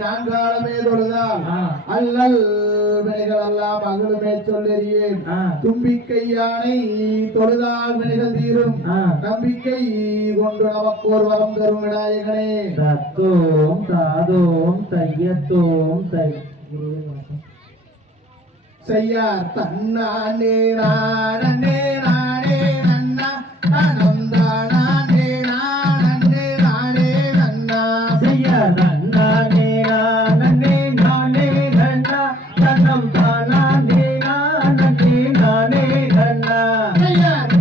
நான்காலமே தொழுதால் அல்லல் வினைகள் எல்லாம் அகலுமே சொல்லறியேன். தும்பிக்கை யானை தொழுதால் வினைகள் தீரும். நம்பிக்கை கொண்டு நமக்கோர் வரம் தரும் விநாயகனே. தத்தோம் தாதோம் தையத்தோம் தை செய்யார் தன்னானே நானே நானே நன்னா நந்தானே நானே நானே நன்னா செய்யார் தன்னானே நானே நானே நன்னா தன்னம் தானே நானே நானே நன்னா செய்யார்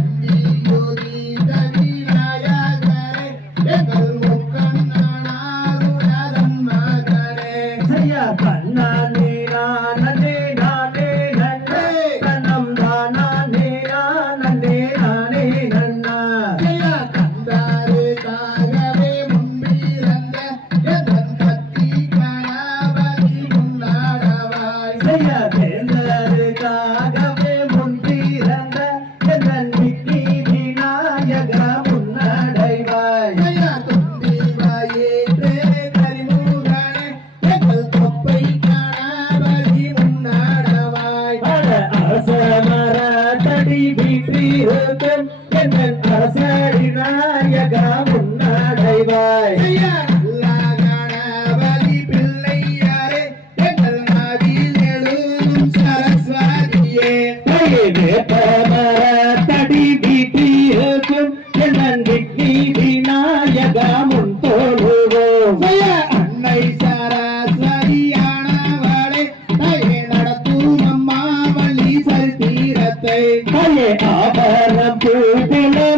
யோகி தவிநாயகரே எங்கள் முக்கன் நானாருடன் மகனே. செய்யார் தன்னானே நானே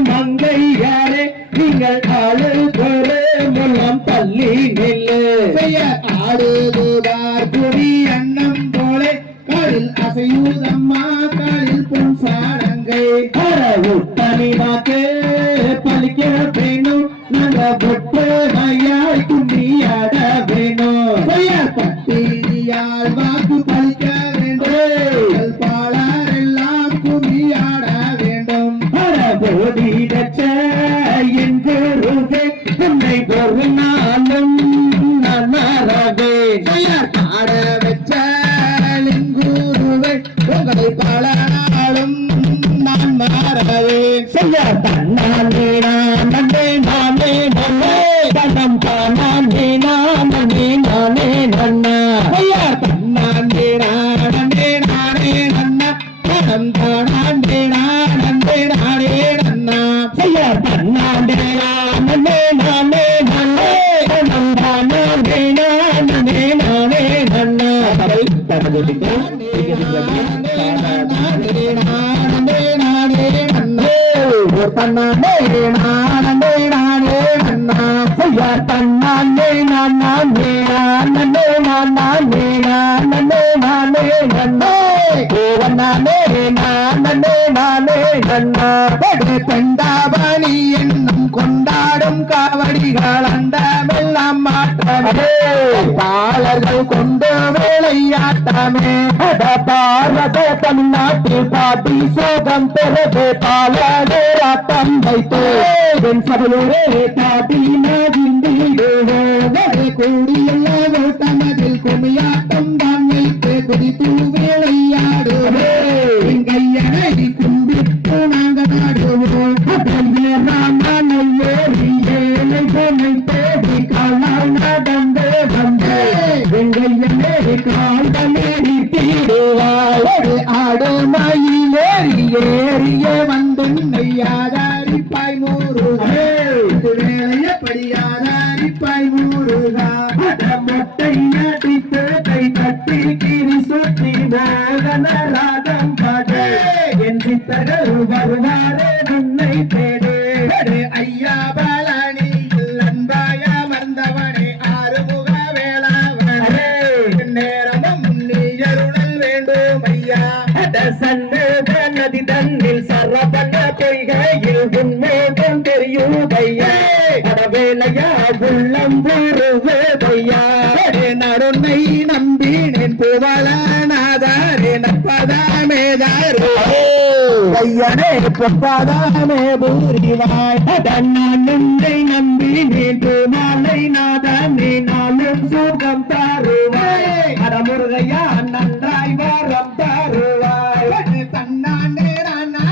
மங்கையாரே நீங்கள் ஆளுதொரு முலம் பள்ளி நெல்லு ஆடுதுதார் புரி அன்னம் போல காலில் அசையூதம்மா காலில் பொன் சாடங்கை உத்தனிவாக்கு பலிக்க வேணும் நாங்க பொட்டு மையாய் குண்டியாட வேணும் பட்டியால் வாக்கு பலிக்க வேண்டும் பாலாரெல்லாம் குண்டியாட வேண்டும் போதி என்று உன்னை ஒரு நாளும் நானே ஆட வச்ச லிங்குருவை உங்களை பல நாளும் நான் மாறவேன். செய்ய தன்னானே நானே நானே நன்னே தன்னம் தானே நானே நானே நன்னா தன்னாண்டே நானே நானே நன்னா தனம் தானே நானே நானே நன்னா செய்ய தன்னாண்டே நானே நானே நன்னே தனம் தானே நானே நானே நன்னா தனது தன்னானே நானே நானே நன்னா செய்யார் தன்னானே நானே நானே நானே நானே நானே நன்னே நானே நானே நானே நன்னா பெண்டாபணி என்னும் கொண்டாடும் காவடிகள் அண்டமெல்லாம் மாற்றமே பாலர்கள் கொண்டு விளையாட்டமே பாரத தமிழ்நாட்டில் பாட்டி சோகம் பெறது பாலாடு ஆட்டம் வைத்து என் சபையோரே பாட்டி நாதிந்திடுவோம் கூடியெல்லாம் ஓட்டமதில் குமியாட்டம் தான் வைத்து குதித்து விளையாடுவே கையனை கும்பிட்டு நாங்கள் ஆடுவோம் ஏழை பொண்ணை தேடி காலால் நடந்து வந்து வெங்கையனே கால்களே நீட்டிடுவாய் ஆடு மயிலேறி ஏறிய வந்து ஆதாரிப்பாய் முருகா வேலையப்படி ஆதாரிப்பாய் முருகா மொட்டை நடித்து கை கட்டி கிரி சுற்றி ராகம் பாடு என் சித்தர்கள் வருவாரே உன்னை தேடு ஐயா பாலானி அன்பாய மறந்தவனே ஆறுமுக வேளாவனே நேரமும் நீ அருளல் வேண்டும் ஐயா சன்னத நதி தன்னில் சரபன பொய்கையில் உன்மோகம் தெரியுதையா வேலையா உள்ளம் கூறுவதையா நடுனை நம்பினேன் புவளநாதாரே நற்பதாமேதாரே ஐயனே பொப்பதாமே பூரிவாய் நான் நம்பி நேற்று மாலை நாதனே நாளும் சுகம் தருவாய் அடமுருகையா நன்றாய் வரம் தருவாய் தன்னானே நானே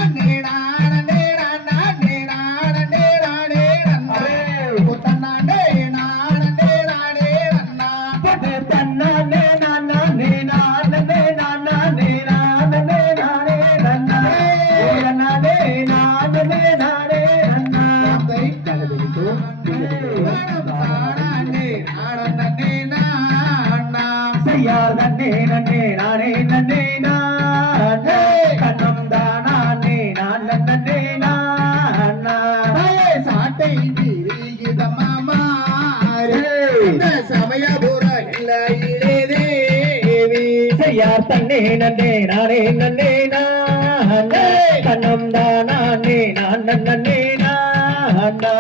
நானே நானே நானே நானே தன்னானே நானே நானே பட்டு தன்னானே நானே நானே நானே நானே நானே நானே நானே நானே செய்யார் நன்னே நன்னே நானே நன்னே நானே கண்ணம் தானே நான் நன்னே நானா சாட்டை சமயபுர இல்லையிலே தேவி செய்யார் தன்னே நன்னே நானே நன்னே நானே கண்ணம் தானே நான் நன்னே நானா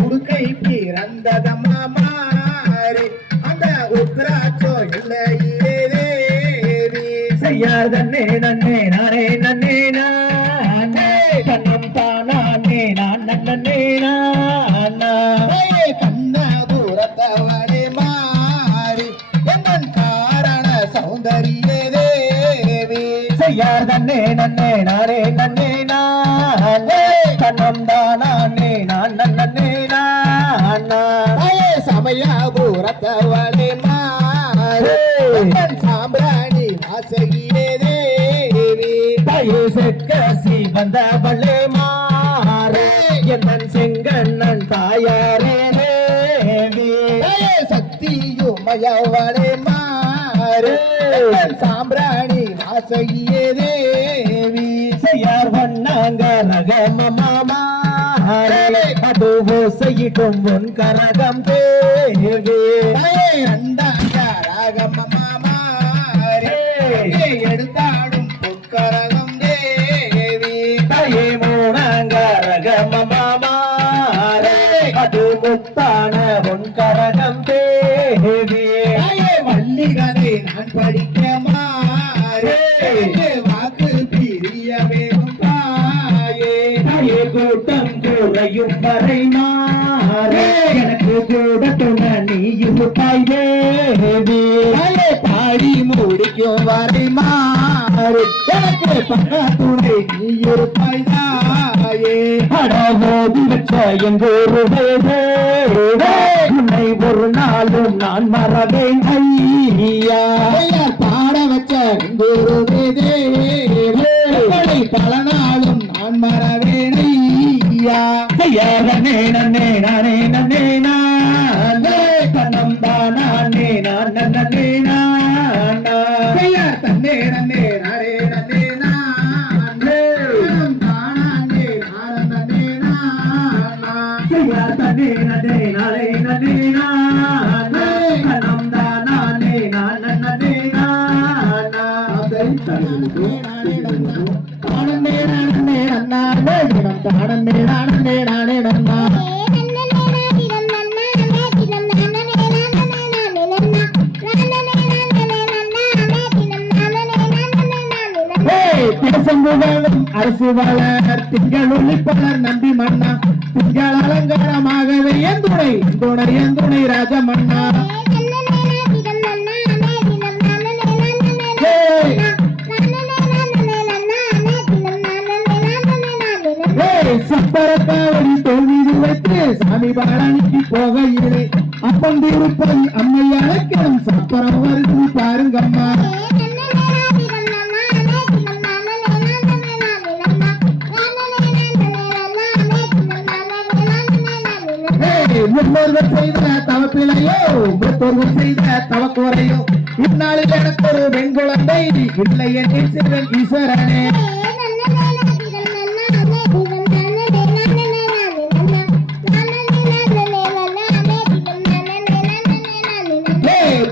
உடுக்கை பிறந்ததம்மா மாறி அந்த உத்ராட்சோ இல்லையிலே தேவி செய்யார் தன்னே நன்னே நானே நன்னே நானே கண்ணம் தானே நான் நன்னே நானா கண்ணபுரத்தவளே மாறி என்னன் காரண சௌந்தரிய தேவி செய்யார் தன்னே நன்னே நானே நன்னே நானே கண்ணம் தானே நான் நன்னே நானா சமயபுரத்தவளே மாறி என்னன் சாம்பிராணி வாசகியே தேவி தாயே செக்க சிவந்தவளே மாறே என்னன் செங்கண்ணன் தாயாரே தேவி சக்தியுமயவளே மாறி என்னன் சாம்பிராணி வாசகியே தேவி செய்யார் வண்ணாங்க ரகமமாரே அது ஓசையிடும் உன் கரகம் தேவி எடுத்தாடும் பொற்கரகம் தேவி தாயே மூணாங்க ரகமமாரே அது முத்தான உன் கரகம் தேவி வள்ளிகளை நான் படிக்க மாறே வாக்கு பிரிய வேணும் தாயே தாயே கூட்டம் குறையும் வரை மாறே எனக்கு கூட துணை நீ இருப்பாய் தேவி பாடி முடிக்கும் வரை மாறி எனக்கு பக்க துணை நீ இருப்பாய் தாயே அடவோதி வச்ச எங்கூருவே உன்னை ஒரு நாளும் நான் மறவேன் ஐயா பாட வச்ச குருவே தேவனை பல நாளும் நான் மறவேனையா செய்யாதனே நன்னே நானே நன்னே நானே கண்ணம் தானே நான் நன்னே நானா தன்னே நன்னே நானே நன்னே நானே தானே நானே நானா செய்யாதனே நன்னே நானே நன்னே நானே கண்ணம் தானே நான் நன்னே நானா தானே நானே நன்னானே தானே நானே நானே நன்னா பேசங்குகளும் அரசு வளர் திங்கள் ஒளிப்பலர் நம்பி மன்னா திங்கள் அலங்காரமாகவே என் துணை ராஜமன்னா சப்பரத்தாவடி தோல்வி வைத்து சாமி பாடனுக்கு போகையிலே அப்பன் திருப்பதி அம்மை அழைக்கணும் சப்பரம் வருது பாருங்கம்மா முன்னோர்கள் செய்த தவப்பிலையோ மூத்தோர்கள் செய்த தவக்குறையோ இந்நாளில் எனக்கு ஒரு பெண் குழந்தை இல்லை என் சிவன் ஈஸ்வரனே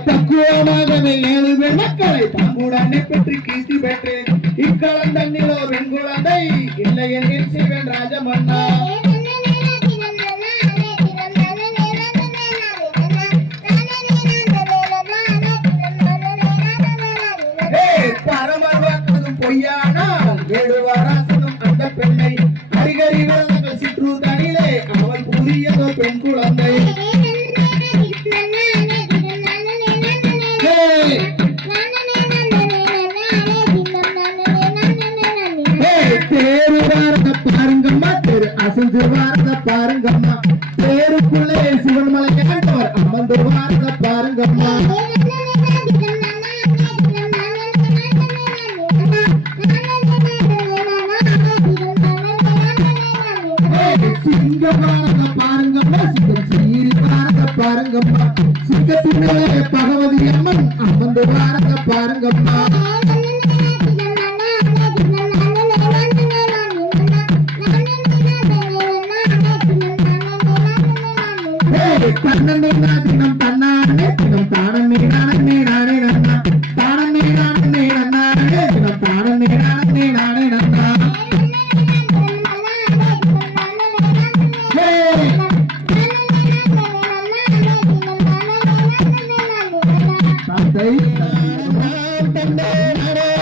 தக்குவமாகவே 7 பெண் மக்களை தம்முடனே பெற்று கீர்த்தி பெற்றேன் இக்கலந்தண்ணிலோ பெண் குழந்தை இல்லை என் சிவன் ராஜமன்னா பரமர்வாக்கும் பொய்யானால் 7 வாராசனும் அந்த பெண்ணை கரிகரி விளங்க சிற்று தனிலே அவள் புரியதோ பெண் குழந்தை அழுது வாரத பாருங்கம்மா பேருக்குள்ளே சிவன்மலை ஆண்டவர் அமர்ந்து வாரத பாருங்கம்மா சிங்க வாரத பாருங்கம்மா சிங்கம் சீரி வாரத பாருங்கம்மா சிங்கத்தின் மேலே பகவதி அம்மன் அமர்ந்து வாரத பாருங்கம்மா தன்னே தினம் தன்னானே தினம் தானே நானே நானே நன்னா தானே நானே நன்னானே தினம் தானே நானே நானே நன்னா தந்தை தன்னே நானே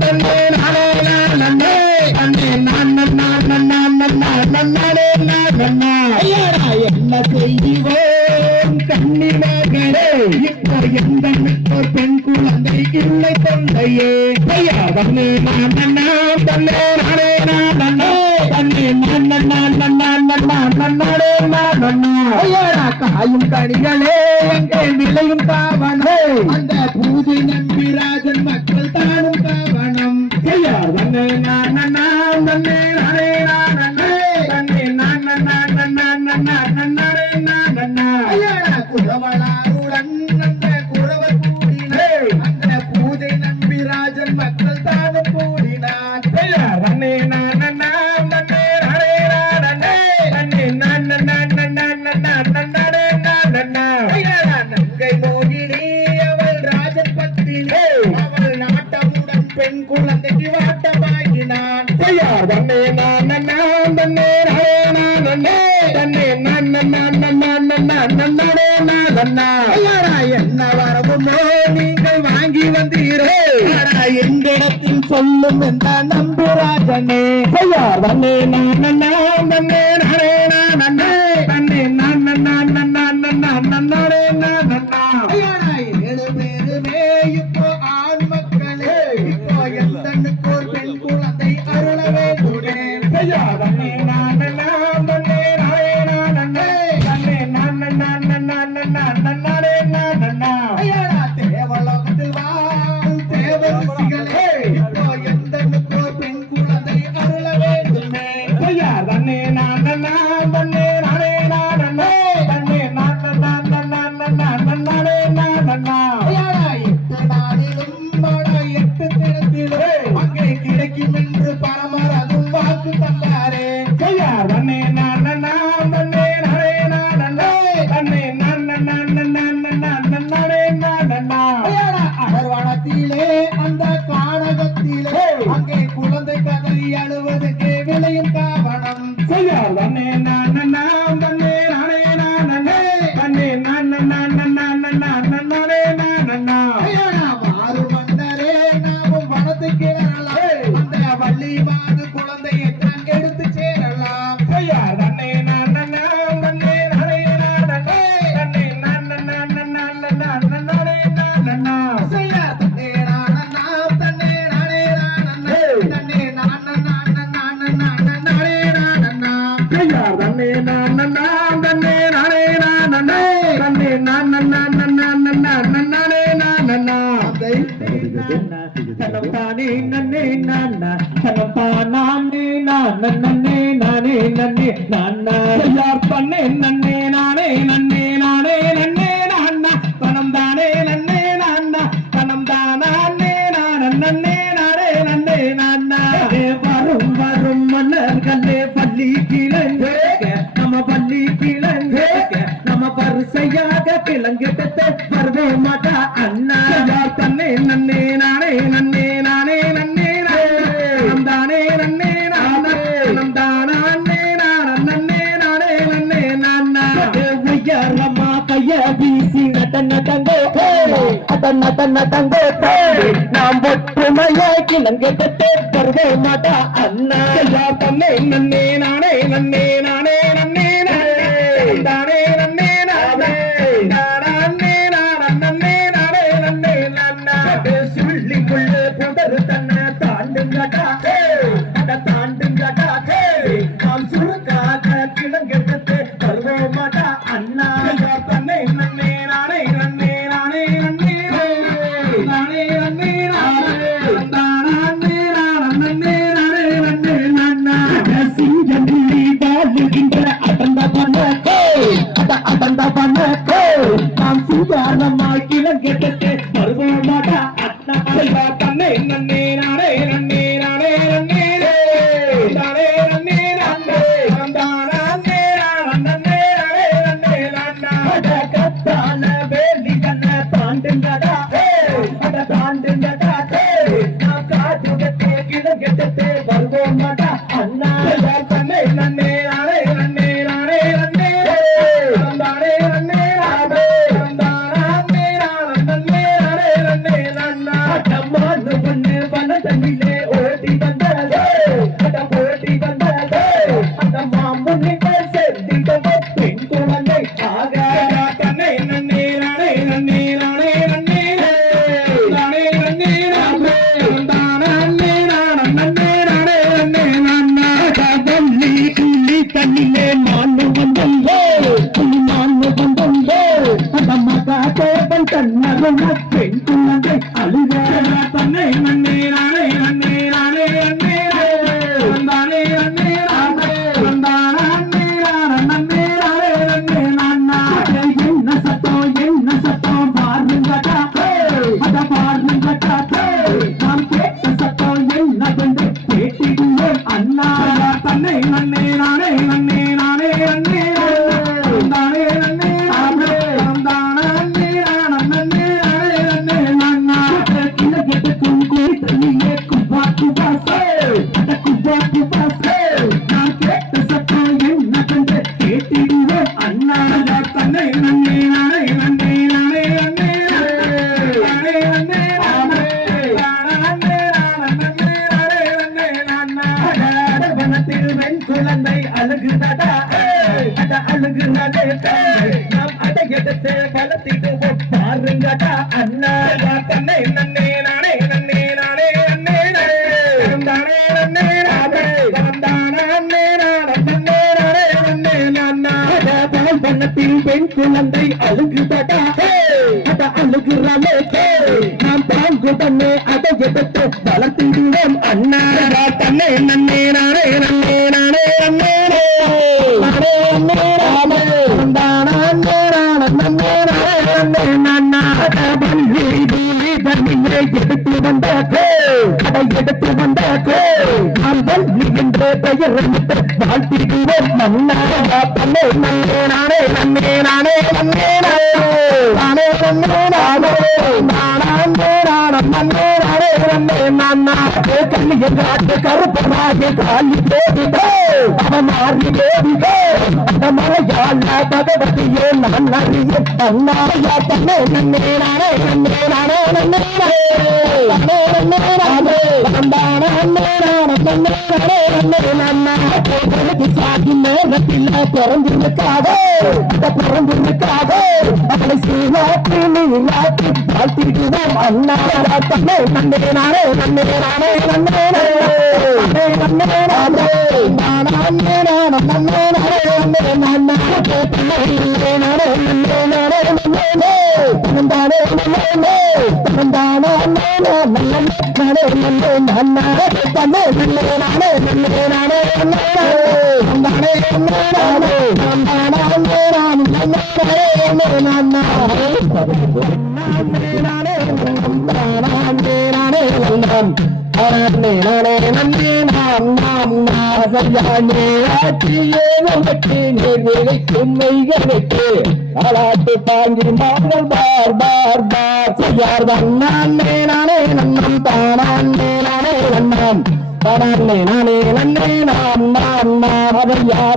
தன்னே நானே நானே நானே நானே நன்னா ஐயா தன்னே நானே தன்னே என்ன செய்வோம் கண்ணிமகளே இப்போ எந்த மிட்டோர் பெண் குழந்தை இல்லை தொண்டையே ஐயா தன்னே நானே தன்னே நானே நானே தன்னே நானே ஐயா காயும் கனிகளே எங்கே விளையும் காவனே அந்த பூஜை நம்பி ராஜன் மக்கள் தானும் காவனம் ஐயா தன்னே நானே தன்னே நானே நானே தன்னே குறவளாருடன் அந்த குறவர் கூடினே அந்த பூஜை நம்பி ராஜன் மக்கள் தானும் கூடினான் தன்னே நானே தன்னே நானே நானே தன்னே நங்கை மோகினி அவள் ராஜன் பத்தினி அவள் நாட்டமுடன் பெண் குழந்தைக்கு வாட்டமாகினான் தன்னே நானே தன்னே நானே தன்னே என்ன வரவுமோ நீங்கள் வாங்கி வந்தீரே எங்களிடத்தில் சொல்லும் என்ற நம்புராஜனே தன்னே நானே தன்னே நானே நானே தன்னே ஏழு பேருமே இப்போ ஆண் மக்களே இப்போ எந்தனுக்கு ஒரு பெண் குழந்தை அருள வேண்டுமே தன்னே நானே தன்னே நானே தேவலோகத்தில் வாழ் தேவரிசிகளே இப்போ எந்தனுக்கு ஒரு பெண் குழந்தை அருள வேண்டுமே தன்னே நானே தன்னே நானே நானே தன்னே எட்டு நாளிலும் எட்டு தினத்திலும் அங்கே கிடைக்கும் என்று பரமர் அதுவும் வாக்கு தந்தாரே தன்னே நானே தன்னே நானே நானே தன்னே அகர்வனத்திலே அந்த கானகத்திலே அங்கே குழந்தை கதறி அழுவதற்கு விளையும் காவனம் தன்னே நானே தன்னே நானே நானே தன்னே மாறு மன்னரே நாமும் வனத்து கிளறலாம் அந்த வள்ளி மாது குழந்தையை தான் எடுத்து சேரலாம் தன்னே நானே தன்னே நானே நானே தன்னே தனம் தானே நன்னே நானா தனம் தானே நானே நானே நன்னே நானா யார் பண்ணே நன்னே நானே நன்னே நானே நன்னே நானா தனம் தானே நன்னே நானா தனம் தானே நானே நன்னே நானே நன்னே நானா வரும் வரும் மன்னர்களே பள்ளி கிழங்கு நம்ம பள்ளி கிழங்கு நம்ம வரிசையாக கிழங்கிட்டு வருவே மாட்டா அண்ணா யார் தன்னே நன்னே நானே நன்னே நானே நன்னே நானே தானே நன்னே நானே தானே நன்னே நானே நன்னே நானா உயரமா கைய வீசி நட்டங்க தங்கோ நாம் ஒற்றுமையை கிழங்கிட்டு வருவே மாட்டா அண்ணா யார் தன்னே நன்னே நானே நன்னே நானே நன்னே தானே நன்னே நானே நன்னே நானே நன்னே நானே சிங்கமில்லி வாழுகின்ற அடந்த பண்ண அடந்த பண்ண நாம் சுகாரமாய் கிழங்கெட்டே வருவோமாடா அண்ணா தன்னை நன்னே நானே நன்னே நானே நன்னே நானே நன்னே நானே நந்தானே நன்னே நானே நன்னே நானா கத்தான வேலி கண்ண தாண்டுங்கடா அட தாண்டுங்கடா நாம் காட்டுகட்டே கிழங்கெட்டே வருவோமாடா அண்ணா தன்னை நன்னே நானே நன்னே நானே நன்னே நந்தானே நன்னே நானே நந்தானே நன்னே நானே நன்னே நானா அடமானு பண்ணு வன தண்ணிலே ஓடி வந்ததே அட ஓடி வந்ததே அந்த மாமுனிக்கு செத்திட பெண் குழந்தை ஆக தன்னை நன்னே நானே நன்னே நானே நன்னே நானே நன்னே நானே நந்தானே நன்னே நானே நன்னே நானா தள்ளி கிள்ளி தண்ணிலே மானு வந்தோ மானு வந்தோ அந்த மகாதேவன் தன்னருண பெண் குழந்தை அழுக தன்னை நன்னே நானே நன்னே நானே நன்னே நந்தானே நன்னே நானே நந்தானே நன்னே நானே நன்னே நானா என்ன சத்தம் பாருங்கடா அத பாருங்கடா நாம் கேட்ட சத்தம் என்னவென்று கேட்டிடுவோம் அண்ணா தன்னை நன்னே நானே நன்னே நானே நன்னே நந்தானே நன்னே நானே நந்தானே நன்னே நானே நன்னே நானா கிழக்கெட்டுக்கும் கோயிலே குப்பா குப்பாசே அட குப்பா குப்பாசே நாம் கேட்ட சத்தம் என்னவென்று கேட்டிடுவோம் அண்ணா தன்னை நன்னே நானே நன்னே நானே நன்னே நானே நன்னே வனத்தில் வெண் குழந்தை அழுகுதடா அட அழுகுதடே நாம் அடையெடுத்து வளர்த்திடுவோம் பாருங்கடா அண்ணா தன்னை நன்னே நானே நன்னே நானே நன்னே நானே நன்னே நானே நந்தானே நன்னே நானே நன்னே நானா வனத்தில் பெண் குழந்தை அழுகுதடா அட அழுகுறாளே நாம் பாங்குடனே அதை எடுத்து வளர்த்திடுவோம் அண்ணா தன்னை நன்னே நானே நன்னே நானே நன்னே நானே நன்னே நானே நன்னே நானே நானா பள்ளி பூமி தண்ணியை எடுத்து வந்தாக்கோ அதை எடுத்து வந்தாக்கோ நாம் பள்ளி என்ற பெயர் எடுத்து வாழ்த்திடுவோம் மன்னா தன்னை நன்னே நானே நன்னே நானே நன்னே நானே நன்னே நானே கண்ணியங்காட்டு கருப்பனாகி காலி போதிதோ அவன் மாறி போதிதோ மலையாள பகவதியே நான் அறிய அண்ணாயா தன்னை நன்னே நானே நன்னே நானே நன்னே நானே நன்னே நானே நந்தானே நன்னே நானே நன்னே நானா சாகி நேரத்தில் பிறந்திருக்காதோ பிறந்திருக்காதோ அவளை சீனாட்டி நீலாட்டி வாழ்த்திடுவோம் அண்ணா தன்னை நன்னே நானே நன்னே நானே நன்னே நானே நன்னே நானே நானே நன்னே நானே நானா தன்னை நானே நன்னே நானே நன்னே நந்தானே நன்னே நந்தானே நானே நன்னே நானா தன்னை நன்னே நானே நன்னே நானே நந்தானே நானே நந்தானே நானா அலாட்டு பாங்கி மாங்கள் பார் பார் பார் செய்யார் நானே நானே நன்னம் தானே நானே நன்னம் தானே நானே நன்னே நாம் அதையாளுக்கு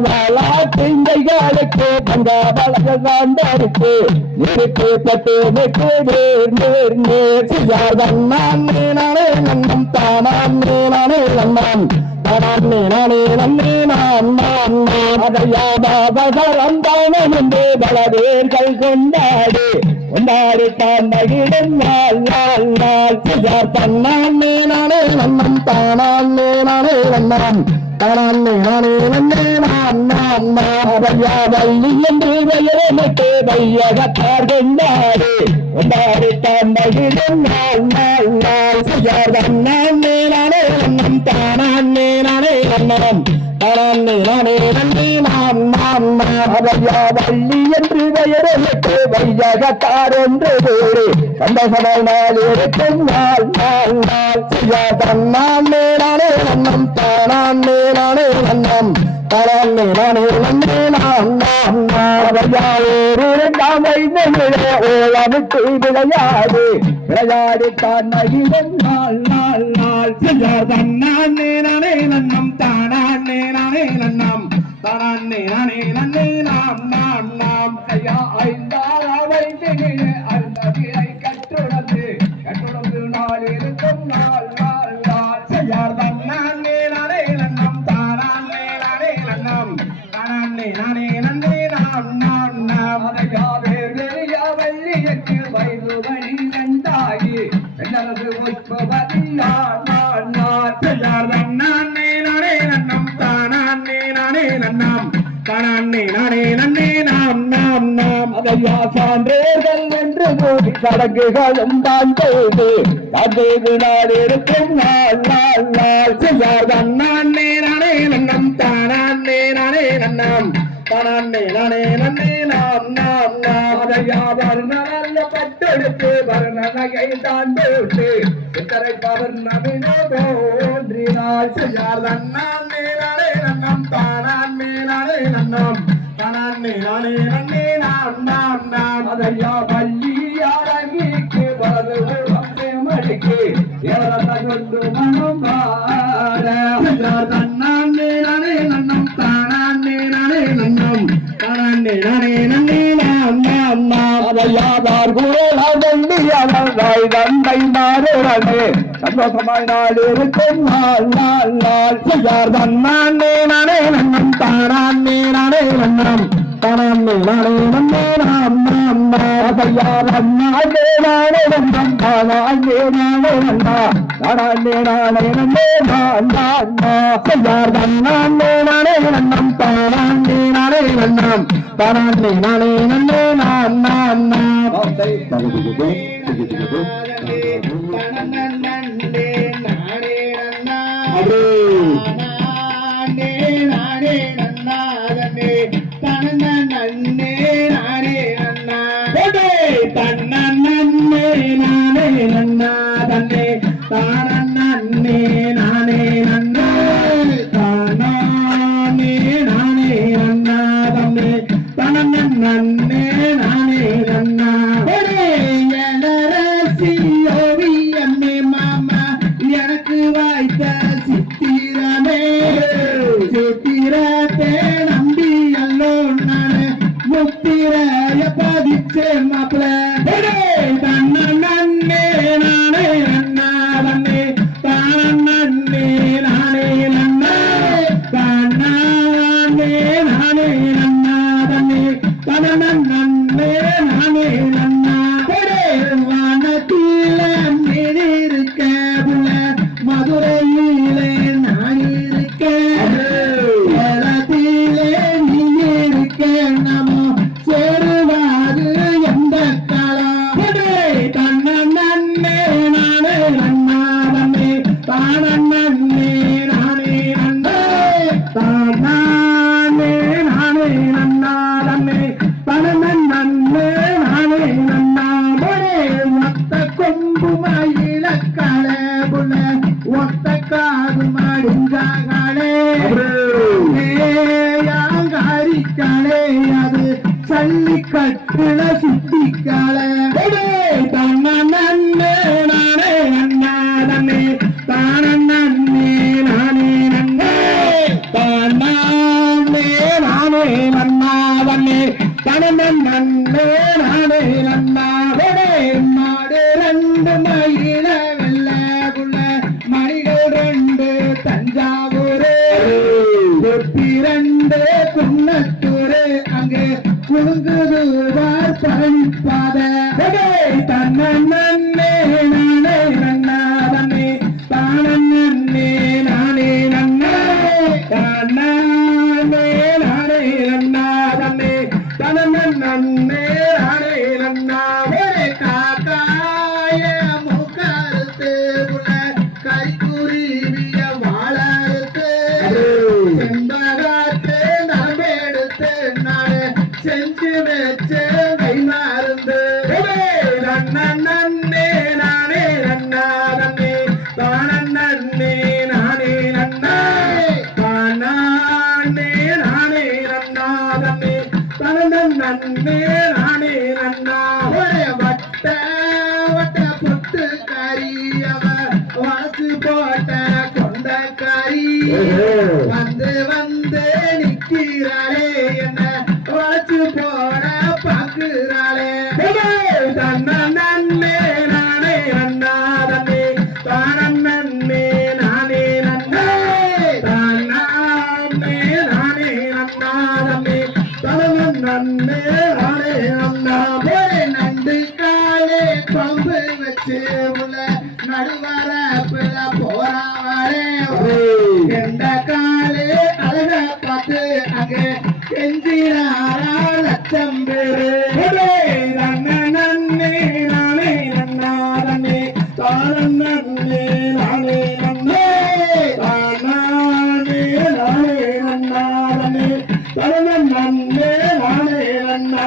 பஞ்சாபலக காண்டருக்கு நிறுத்து பட்டு வெட்டு நேர் நேர் செய்யார் நானே நானே நன்னம் தானே நானே நன்னம் தானே நானே நன்னே நாம் அதையாபகரம் தானம் என்று பலவேர்கள் கொண்டாடு கொண்டாடி தாண்டகிடம் நாள் நாள் நாள் செய்யார் தன்னானே நானே நன்னம் தானே நானே நன்னம் தானே நானே நன்னே நாம் அதையா வள்ளி என்று பெயரமிட்டு வையகத்தார் கொண்டாடு கொண்டாடி தாண்டகிடம் நாள் நாள் நாள் செய்யார் தன்னானே நானே நன்னம் தானே நானே நன்னம் நானே நானே நன்னே நாம் நாம் நாம் அவையா வள்ளி என்று பெயரிட்டு வையகத்தார் என்று கூறி சந்தோஷமாய் நாள் இருக்கும் நாள் நாள் நாள் செய்யா தன்னானே நானே நன்னம் தானே நானே நன்னம் தானே நானே நன்னே நாம் நாம் நாம் அவையா ஒரு இரண்டாம் வைந்தே ஓலமிட்டு விளையாடு விளையாடி தான் மகிழும் நாள் நாள் நாள் செய்யா தன்னானே நானே நன்னம் தானே நானே நன்னம் தானே நானே நன்னே நாம் நாம் நாம் செய்யா ஐந்தாம் வைந்தே அந்த விலை கட்டுடந்து நாள் இருக்கும் நாள் நாள் நாள் செய்யா தன்னானே நானே நன்னம் தானே நானே நன்னம் தானே நானே நன்னே நாம் நாம் நாம் அதையா வேறிய வள்ளியக்கு வயது வழி நந்தாயி என்னது உட்பவதி நாள் நாள் நாள் செய்யா தன்னானே நானே நன்னம் தானே நானே நன்னம் தானே நானே நன்னே நாம் நாம் நாம் அதையா சான்றேர்கள் என்று கூறி சடங்குகளும் தான் செய்து நாள் இருக்கும் நாள் நாள் நாள் செய்யா தன்னானே நானே நன்னம் தானே நானே நன்னம் தானே நானே நன்னே நாம் நாம் நாம் அதையா வர்ணநல்ல பட்டெடுத்து வர்ணநகை தான் போட்டு இத்தரை பவர்ணமினோ தோன்றினாள் செய்யா தன்னானே நானே நன்னம் தானே நானே நன்னம் தானே நானே நன்னே நாம் நாம் நாம் அதையா வள்ளி அரங்கிக்கு வலது வந்து மடிக்கு எவரத கொண்டு மனம் பாட தன்னானே நானே நன்னம் தானே நானே நன்னம் தானே நானே நன்னே நாம் நாம் நாம் அதையாதார் குரலி அவள் தந்தை மாறுவனே சந்தோஷமாய் நாள் இருக்கும் நாள் நாள் நாள் செய்யார் தன்னானே நானே நன்னம் தானே நானே நன்னம் தானே நானே நன்னே நாம் நாம் நாம் செய்யார் நானே நானே நன்னம் தானே நானே நன்னா தானே நானே நன்னே நாம் நாம் நாம் செய்யார் தன்னானே நானே நன்னம் தானே நானே நன்னம் தானே நானே நன்னே நாம் நாம் நாம் சல்லிக்கட்டுல சுத்திக்கால தன்ன நன்னே நானே நன்னா தன்னே தானே நானே நன்னே தானே நானே நன்னா தன்னே தானே நன்னே நானே நன்னா மாடு ரெண்டு மயில வெள்ளகுள்ள மணிகள் ரெண்டு தஞ்சாவூரு ரெண்டு குன்னத்தூரு அங்கே குழுங்குதுவார் பழனிப்பாத தன்ன நன்னே நானே நன்னா தன்னே தானே நானே நன்னா தானே நானே நன்னா தன்னே தானே நன்னே நானே நன்னா காக்காய முகத்து உள்ள கைக்குருவிய வாழத்து செம்ப நன்னே நானே நன்னா வட்ட வட்ட பொட்டுக்காரி அவ வளர்த்து போட்ட கொண்டக்காரி வந்து வந்து நிக்கிறாளே என்ன வளர்த்து போட பாக்குறாளே தன்ன நன்னே நானே நன்னா தன்னே தானன் நன்னே நானே நன்னா தானே நானே நன்னா தன்னே தனவன் நன்னே நானே நன்னா நண்டு காலே கொம்பு வச்சு உள்ள நடுவர பிள்ள போறாளே எந்த காலே அழக பார்த்து அங்கே கெஞ்சினாரா லட்சம் பேரு தன்ன நன்னே நானே நன்னா தன்னே தானன் நன்னே நானே நன்னா தானே நானே நன்னா தன்னே தனவன் நன்னே நானே நன்னா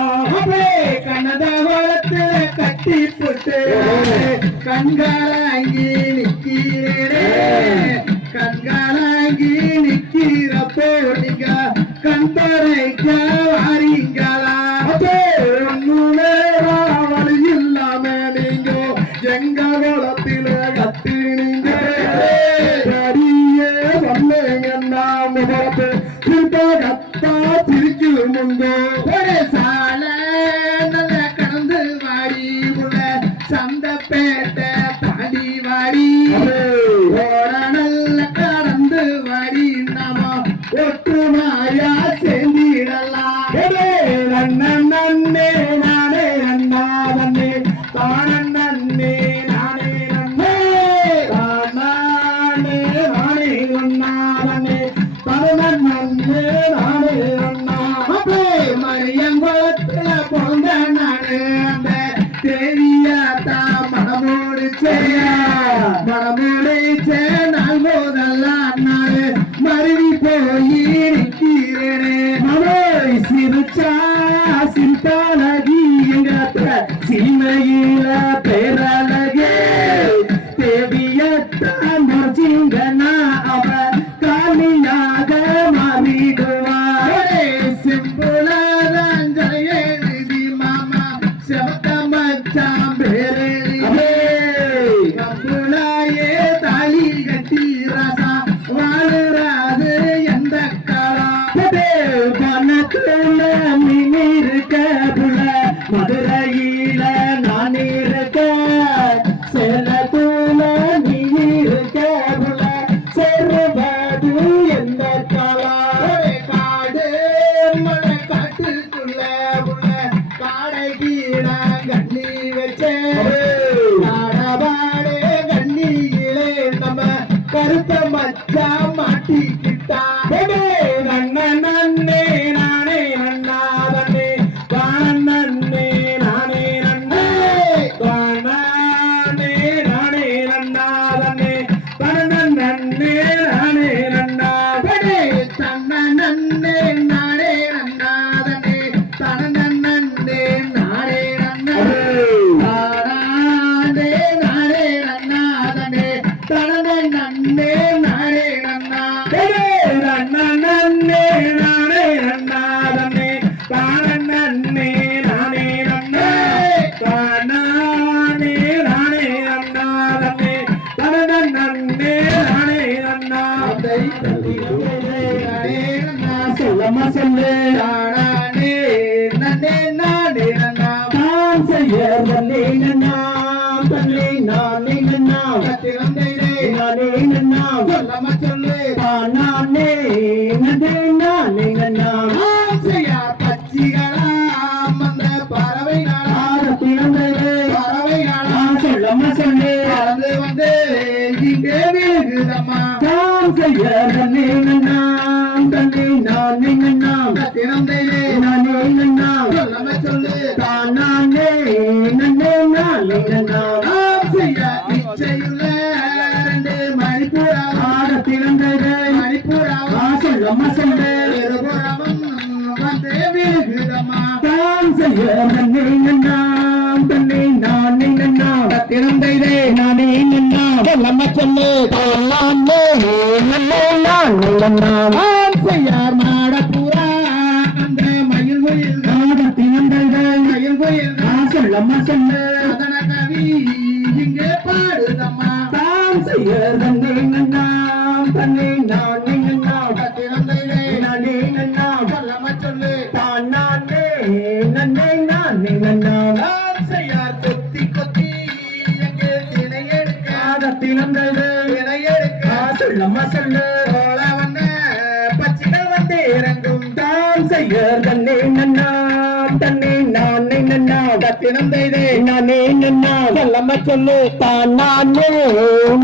கண்ணத வளத்துல கட்டி போட்டு கண்காலாங்கி நிக்கிறே கண்காலாங்கி நிக்கிறப்போ நீங்க கண் தரைக்க வாரீங்களா வழி இல்லாம நீங்க எங்க குளத்தில கத்தினீங்க சொன்னீங்கன்னா முகத்து திருப்ப கத்தா திரிக்கு முந்தோ ஒரு சால நல்ல கடந்து வாடி உள்ள சந்தப்பேட்டை தாண்டி வாடி ஓட நல்ல கடந்து வாடி நாம ஒற்றுமையா சேர்ந்திடலாம் நன்னன் நன்னே நானே நன்னா தன்னே தானன் நன்னே நானே நன்னே தானே நானே நன்னா தன்னே தனவன் நன்னே நானே நன்னா மரியங்குளத்துல பொங்க நானு அந்த தேவியாத்தா மனமோடிச்சே மனமோடிச்சே நாள் போதெல்லாம் நானு மருவி போய் நிற்கிறேனே மனோய் சிறுச்சா சிந்தானகி எங்க சின்மையில பேரழகே தேவியத்தான் மர்ஜிங்கனா அவ காலியாக மாறிடுவா சிம்புலாதான் ஜெயநிதி மாமா செவத்த மச்சான் பேரெழுதி கம்புலாயே தாலி கட்டி ராசா வாழுறாது எந்த காலம் வனத்துல மீன் இருக்க புல மதுரையில நான் இருக்க சேலத்துல நீ இருக்க புல செருவது எந்த காலம் காடு மலை காட்டுக்குள்ள உள்ள காடை கீழ கண்ணி வச்சே காடபாடே கண்ணியிலே நம்ம கருத்த மச்சா மாட்டிக்கிட்டா நன்னே நானே நன்னா தன்னே தானன் நன்னே நானே நன்னே தானே நானே நன்னா தன்னே தனன் நன்னே நானே நன்னா தன்ன நன்னே நானே நன்னாதனே தன நன்னே நானே நன்னா தானே நானே நன்னாதனே தன நன்னே நானே நன்னா நன்னே நானே நன்னா தன்னே தானன் நன்னே நானே நன்னா தானே நானே நன்னா தன்னே தனன் நன்னே நானே நன்னா சொல்லமா சொல்லு நானே நன்னே நானே நன்னா நான் செய்ய தன்னே நன்னா தன்னே நானே நன்னா கத்திரந்தையிலே நானே நன்னா சொல்லமா சொல்லு நானே நன்னே நானே நன்னா ஆசையா பச்சிகளாம் அந்த பறவை நாளா பிறந்தது பறவை நாளா சொல்லமா சொல்லு பறந்து வந்து இங்கே விழுகுதம்மா நான் செய்ய தன்னே நன்னா தன்னே நானே நன்னா திறந்தையிலே நானே நன்னா சொல்லமா சொல்லு தானே நன்னே நானே நன்னா ஆசையா இச்சையுள்ள ரெண்டு மணிப்புறாவும் பிறந்தது மணிப்புறாவும் சொல்லமா சொல்லு இருபுறமும் வந்து விழுகுதம்மா தான் செய்ய தன்னே நன்னா தன்னே நானே நன்னா திறந்தையிலே நானே நன்னா சொல்லமா சொல்லு தானே நன்னே நானே நன்னா ஆசையார் மாடப்புறா அந்த மயில் மயில் தினம் சொல்லம்மா சொல்லு அதன கவி இங்கே பாடுதம்மா தாம் செய்ய தன்னை நன்னாம் தன்னை நானே நன்னாம் திறந்தையே நானே நன்னாம் சொல்லம்மா சொல்லு தான் நானே நன்னே நானே நன்னாம் செய்யார் கொத்தி கொத்தி எங்கே திணை எடுக்க ஆகத்தினந்தது திணை எடுக்க சொல்லம்மா சொல்லு சோழ வந்த பச்சிகள் வந்து இறங்கும் தாம் செய்ய தன்னை நன்னாம் தன்னை நானே நன்னாம் திறந்தையே நானே நன்னாம் சொல்லம்மா சொல்லு தான் நானே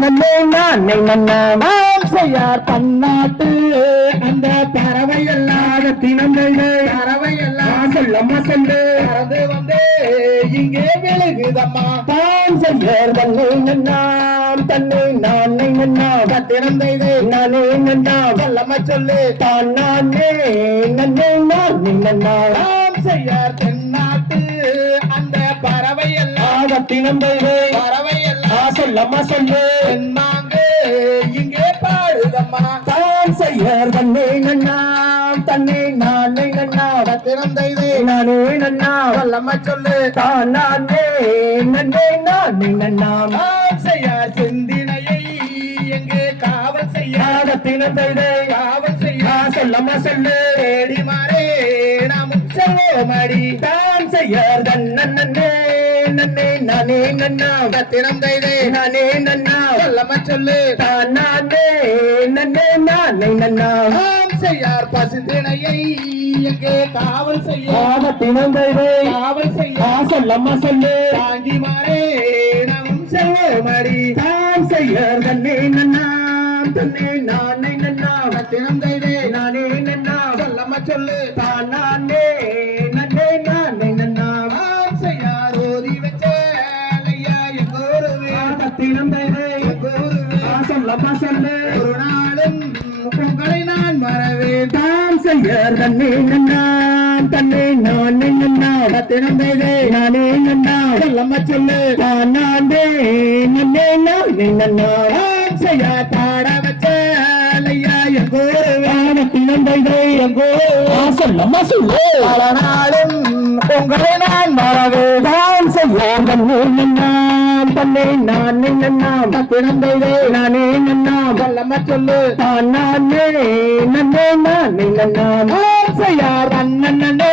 நன்னே நானே நன்னாம் செய்யார் பன்னாட்டு அந்த பறவை எல்லாம் தினந்தது பறவை எல்லாம் சொல்லம்மா சொல்லு பறந்து வந்து இங்கே விழுகுதம்மா தான் செய்யார் தன்னை நன்னாம் தன்னை நானே நன்னாம் திறந்தையே நானே நன்னாம் சொல்லம்மா சொல்லு தான் நானே நன்னே நானே நன்னாம் நாம் செய்யார் தென்னாட்டு அந்த பறவை எல்லாம் தினந்தது பறவை எல்லாம் சொல்லம்மா சொல்லு தென்னாங்கு இங்கே பாடுதம்மா தான் செய்யார் தன்னை நன்னாம் தன்னை நானே நன்னாம் திறந்தையே நானே நன்னாம் சொல்லம்மா சொல்லு தான் நானே நன்னே நானே நன்னாம் நாம் செய்யார் சிந்தினையை எங்கே காவல் செய்ய தினந்தது காவல் செய்ய சொல்லம்மா சொல்லு தேடி மாறே நாமும் செல்வோமடி தான் செய்யார் தன்னே நன்னே நானே நன்னாம் திறந்தையே நானே நன்னாம் சொல்லம்மா சொல்லு தான் நானே நன்னே நானே நன்னாம் நாம் செய்யார் பசுந்தினையை எங்கே காவல் செய்ய தினந்தது காவல் செய்ய சொல்லம்மா சொல்லு தாங்கி மாறே நாமும் செல்வோமடி தான் செய்யார் தன்னே நன்னாம் தன்னே நானே நன்னாம் திறந்தையே நானே நன்னாம் சொல்லம்மா சொல்லு தான் நானே நன்னே நானே நன்னாம் நாம் செய்யார் ஓதி வச்ச ஐயா எங்கோருவே தினந்தது எங்கோருவே சொல்லம்மா சொல்லு ஒரு நாளும் உங்களை நான் மறவேன் தான் செய்யார் தன்னே நன்னாம் தன்னை நானே நன்னாம் திறந்தையே நானே நன்னாம் சொல்லம்மா சொல்லு தான் நானே நன்னே நானே நன்னாம் நாம் செய்யார் பாட வச்ச ஐயா எங்கோருவே தினந்தது சொல்லம்மா சொல்லு பல நாளும் உங்களை நான் மறவேன் தான் செய்யார் தன்னே நன்னாம் தன்னை நானே நன்னாம் திறந்தையே நானே நன்னாம் சொல்லம்மா சொல்லு தான் நானே நன்னே நானே நன்னாம் நாம் செய்யார் அண்ணனே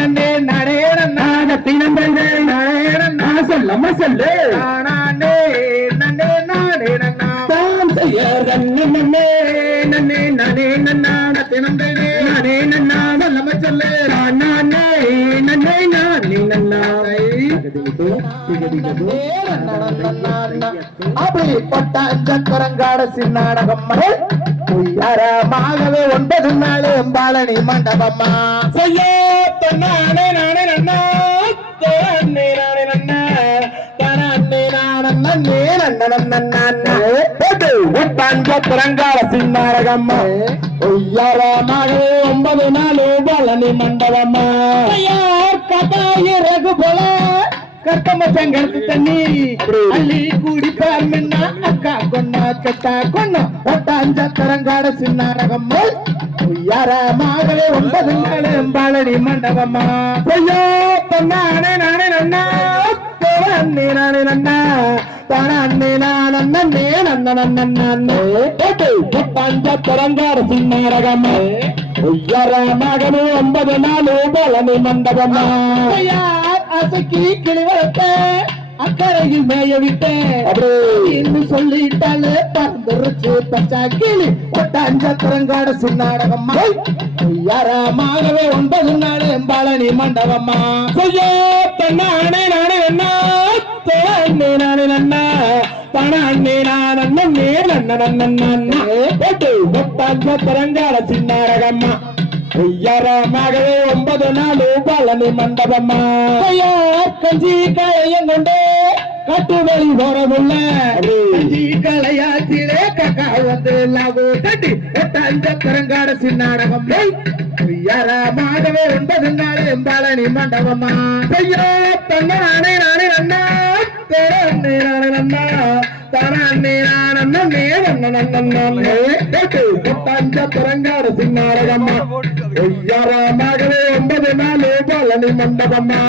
நன்னே நடே நன்னா தினந்தது சொல்லம்மா சொல்லு நானே நன்னே நானே நன்னா தான் செய்யார் தன்னே நன்னே நானே நன்னாம் திறந்தையே நானே நன்னாம் சொல்லம்மா சொல்லு தான் நானே நன்னே நானே நன்னாம் அப்படி பட்டாஞ்சக்கரங்காட சின்னாடகம்மா உயரமாகவே 9 நாள் பாலனி மண்டபம்மா செய்ய நானே நானே நன்னா நானே நானே நன்னா பட்டாஞ்சக்கரங்காட சின்னாடகம்மா உயரமாகவே 9 நாள் பாலனி மண்டபம்மா கதாயிரகு போல கட்டமச்சங்கத்து தண்ணி அள்ளி குடிப்பார் மின்னா அக்கா கொன்னா கட்டா கொன்னா பட்டாஞ்சக்கரங்காட சின்னாடகம்மா உயரமாகவே 9 நாள் பாலனி மண்டபம்மா ஐயோ நானே நானே நன்னா நானே நானே நன்னா தானே நானே நன்னே பட்டாஞ்சக்கரங்காட சின்னாடகம்மா உயரமாகவே 9 நாள் பாலனி மண்டபம்மா அசைக்கி கிளி வளர்த்த அக்கறையில் மேய விட்டேன் இன்னும் சொல்லிட்டாலே பறந்துருச்சு பச்சா கிளி பட்டாஞ்சக்கரங்காட சின்னாடகம்மா யாரமாகவே 9 நாள் பாலனி மண்டபம்மா ஐயோ நானே நானே நன்னா தானே நானே நன்னா தானே நானே நன்னா பட்டாஞ்சக்கரங்காட சின்னாடகம்மா உயரமாகவே 9 நாள் பாலனி மண்டபம்மா கஞ்சி காயம் கொண்டே காட்டு வழி போறதுள்ள கஞ்சி கலையாச்சிலே கக்கா வந்து லாபு கட்டி பட்டாஞ்சக்கரங்காட சின்னாடகம் உயரமாகவே 9 நாள் பாலனி மண்டபம்மா ஐயோ நானே நானே நன்னா தானே நானே நன்னா தானே நானே பட்டாஞ்சக்கரங்காட சின்னாடகம்மா உயரமாகவே 9 நாள் பாலனி மண்டபம்மா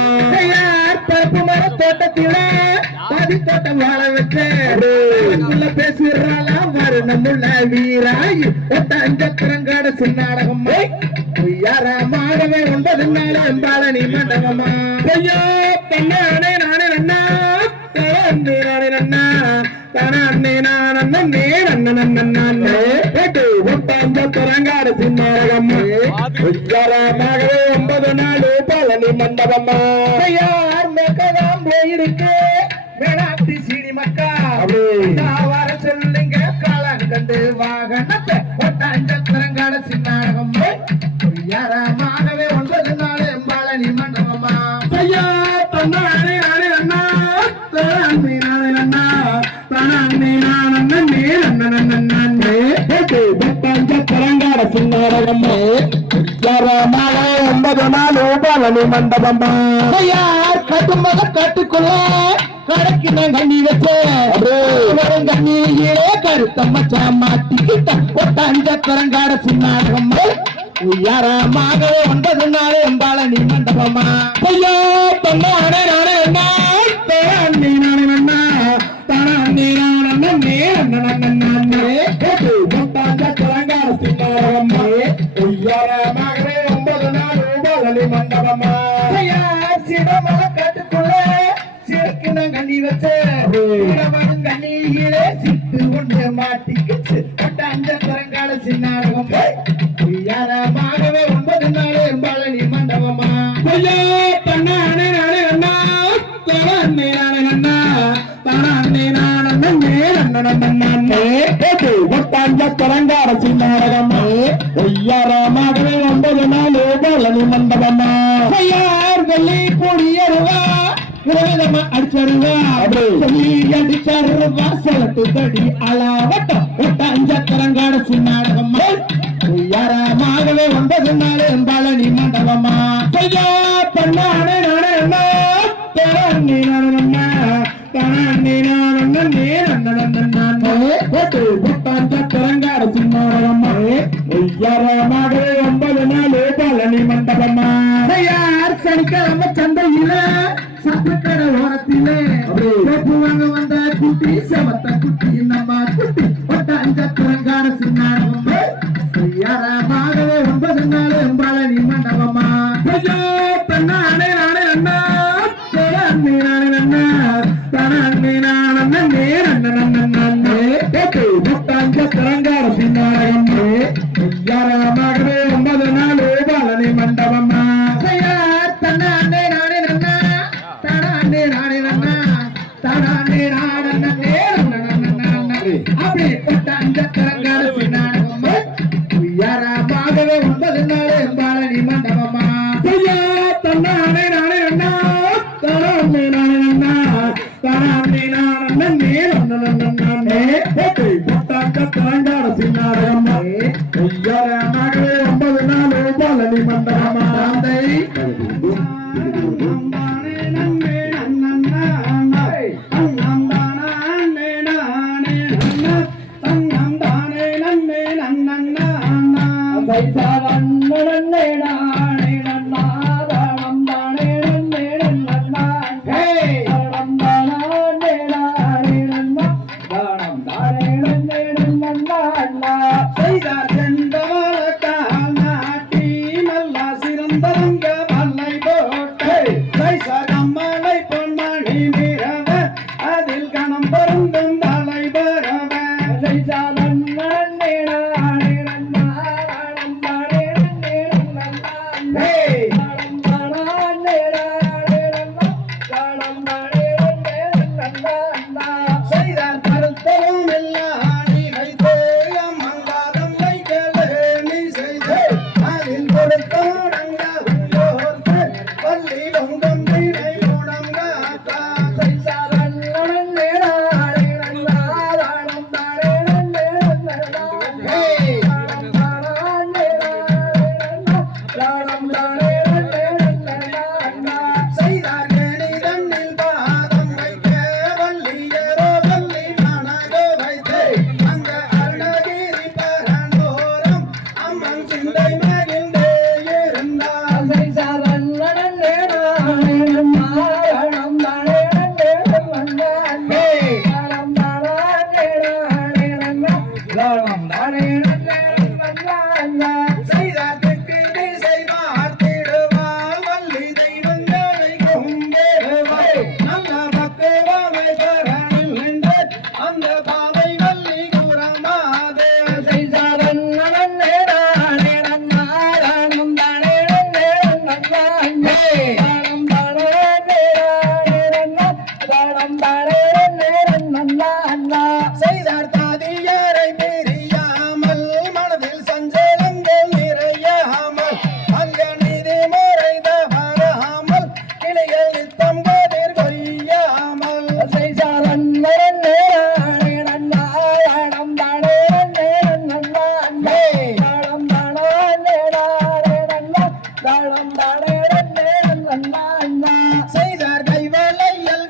பருப்பு மர தோட்டத்தில பாதி தோட்டம் வாழ வச்சுள்ள பேசுறாளா மருணமுள்ள வீராய் ஒட்டஞ்சத்திரங்காட சின்னாடகம் யாரமாகவே 9 நாள் பாலனி மண்டபமா ஐயோ தன்னானே நானே நன்னா நானே நன்னா தானே நானே நன்னே ஒட்டஞ்சத்திரங்காட சின்னாடகம்மா யாரமாகவே 9 நாள் பாலனி மண்டபமா யார் மேற்கலாம் போயிருக்கு மேலாத்தி சீடி மக்கா வர சொல்லுங்க காலங்கண்டு வாகனத்தை ஒட்டஞ்சத்திரங்காட சின்னாடகம் யாரமாகவே 9 நாள் பாலனி மண்டபமா ஐயா தன்னானே நானே நன்னா தானே நன்னா தானே நானே நன்னே ஒட்டஞ்சத்திரங்காட சின்னாடகம் யாரமாகவே 9 நாள் பாலனி மண்டபமா யார் கட்டுமத கட்டுக்குள்ள கடைக்கு கண்ணி வச்சேன் கண்ணியே கருத்த மச்சா மாட்டிக்கிட்ட ஒட்டஞ்சத்திரங்காட சின்னாடகம் யாரமாகவே 9 நாள் பாலனி மண்டபமா ஐயோ தன்னானே நானே என்ன தானே நன்னா தானே நானே நன்னே ஒட்டஞ்சத்திரங்காட சின்னாடகம் யாரமாகவே 9 நாள் பாலனி மண்டபமா சிடமல கட்டுக்குள்ள சிறுக்கு கண்ணி வச்சேன் கண்ணியிலே சிட்டு ஒன்று மாட்டிக்கிச்சு ஒட்டஞ்சத்திரங்காட சின்னாடகம் யாரமாகவே 9 நாள் பாலனி மண்டபமா ஐயோ தன்னானே நானே நன்னா தானே நன்னா தானே நன்னே ஒட்டஞ்சத்திரங்காட சின்னாடகம் யாரமாகவே 9 நாள் பாலனி மண்டபமா யார் வெள்ளி பொடியருவா விரோதமா அடிச்சருவா சொல்லி அடிச்சருவா சொல்லட்டு தடி அளவட்டம் ஒட்டஞ்சத்திரங்காட சின்னாடகம் யாரமாகவே 9 நாள் பாலனி மண்டபமா ஐயா தன்னானே நானே நன்னா தானே நன்னா தானே நன்னே ஒட்டஞ்சத்திரங்காட சின்னாடகம் யாரமாகவே 9 நாள் பாலனி மண்டபமா யார் சனிக்கிழமை சந்தையில சத்துக்கடை ஓரத்திலே வாங்க வந்த குட்டி செவத்த குட்டி நம்ம குட்டி ஒட்டஞ்சத்திரங்காட சின்னாடகம் யாரமாகவே 9 நாள் பாலனி மண்டபமா ஐயோ தன்னானே நானே நன்னா தானே நன்னா தானே நன்னே ஒட்டஞ்சத்திரங்காட சின்னாடகம் யாரமாகவே 9 நாள் பாலனி மண்டபமா தன்னானே நானே நன்னா தானே நன்னா தானே நன்னே அப்படி ஒட்டஞ்சத்திரங்காட சின்னாடகம் யாரமாகவே 9 நாள் பாலனி மண்டபமா ஐயா தன்னானே நானே நன்னா தானே நன்னா தானே நன்னே ஒட்டஞ்சத்திரங்காட சின்னாடகம் யாரமாகவே 9 நாள் பாலனி மண்டபமா செய்தார் கைவளையல்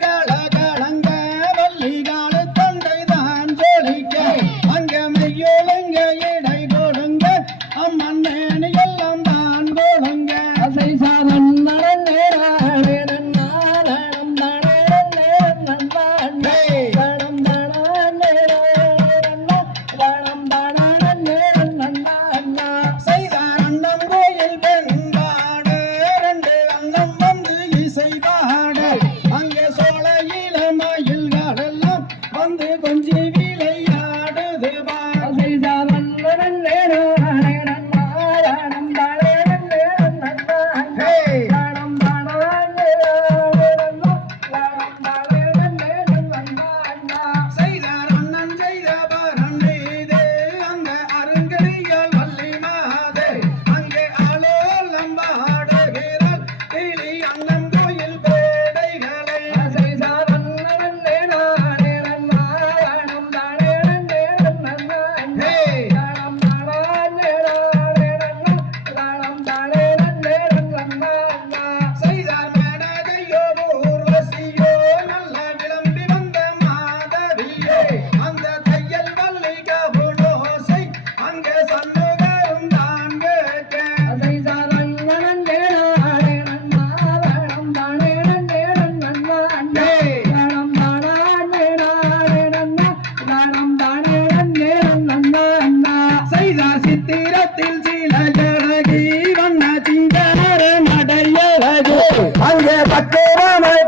களங்க வள்ளிகாலு தொண்டைதான் ஜோலிக்க அங்க மையோலுங்க இடை கொடுங்க அம்மன் மேனி எல்லாம் தான் கொடுங்க செய்தார் அண்ணம் கோயில் பெண்பாடு ரெண்டு அண்ணம் வந்து இசைபாடு அங்கே சோலையில மயில்கள் எல்லாம் வந்து கொஞ்சி விளையாடுது செய்தார் அண்ணன் செய்த பரண்டீது அந்த அருங்கடியால் வள்ளி மாதே அங்கே ஆலோலம் பாடுகிறார் கிளி அண்ணன் கோயில் பேடைகளே செய்தார் மேனகையோ ஊர்வசியோ நல்ல விளம்பி வந்த மாதவியோ அந்த தையல் வள்ளி கபுலோசை அங்கே சண்முகரும் தான் கேட்க செய்தார் சித்திரத்தில் சில ஜடகி வண்ண சிங்கார நடையழகு அங்கே பக்கராமல்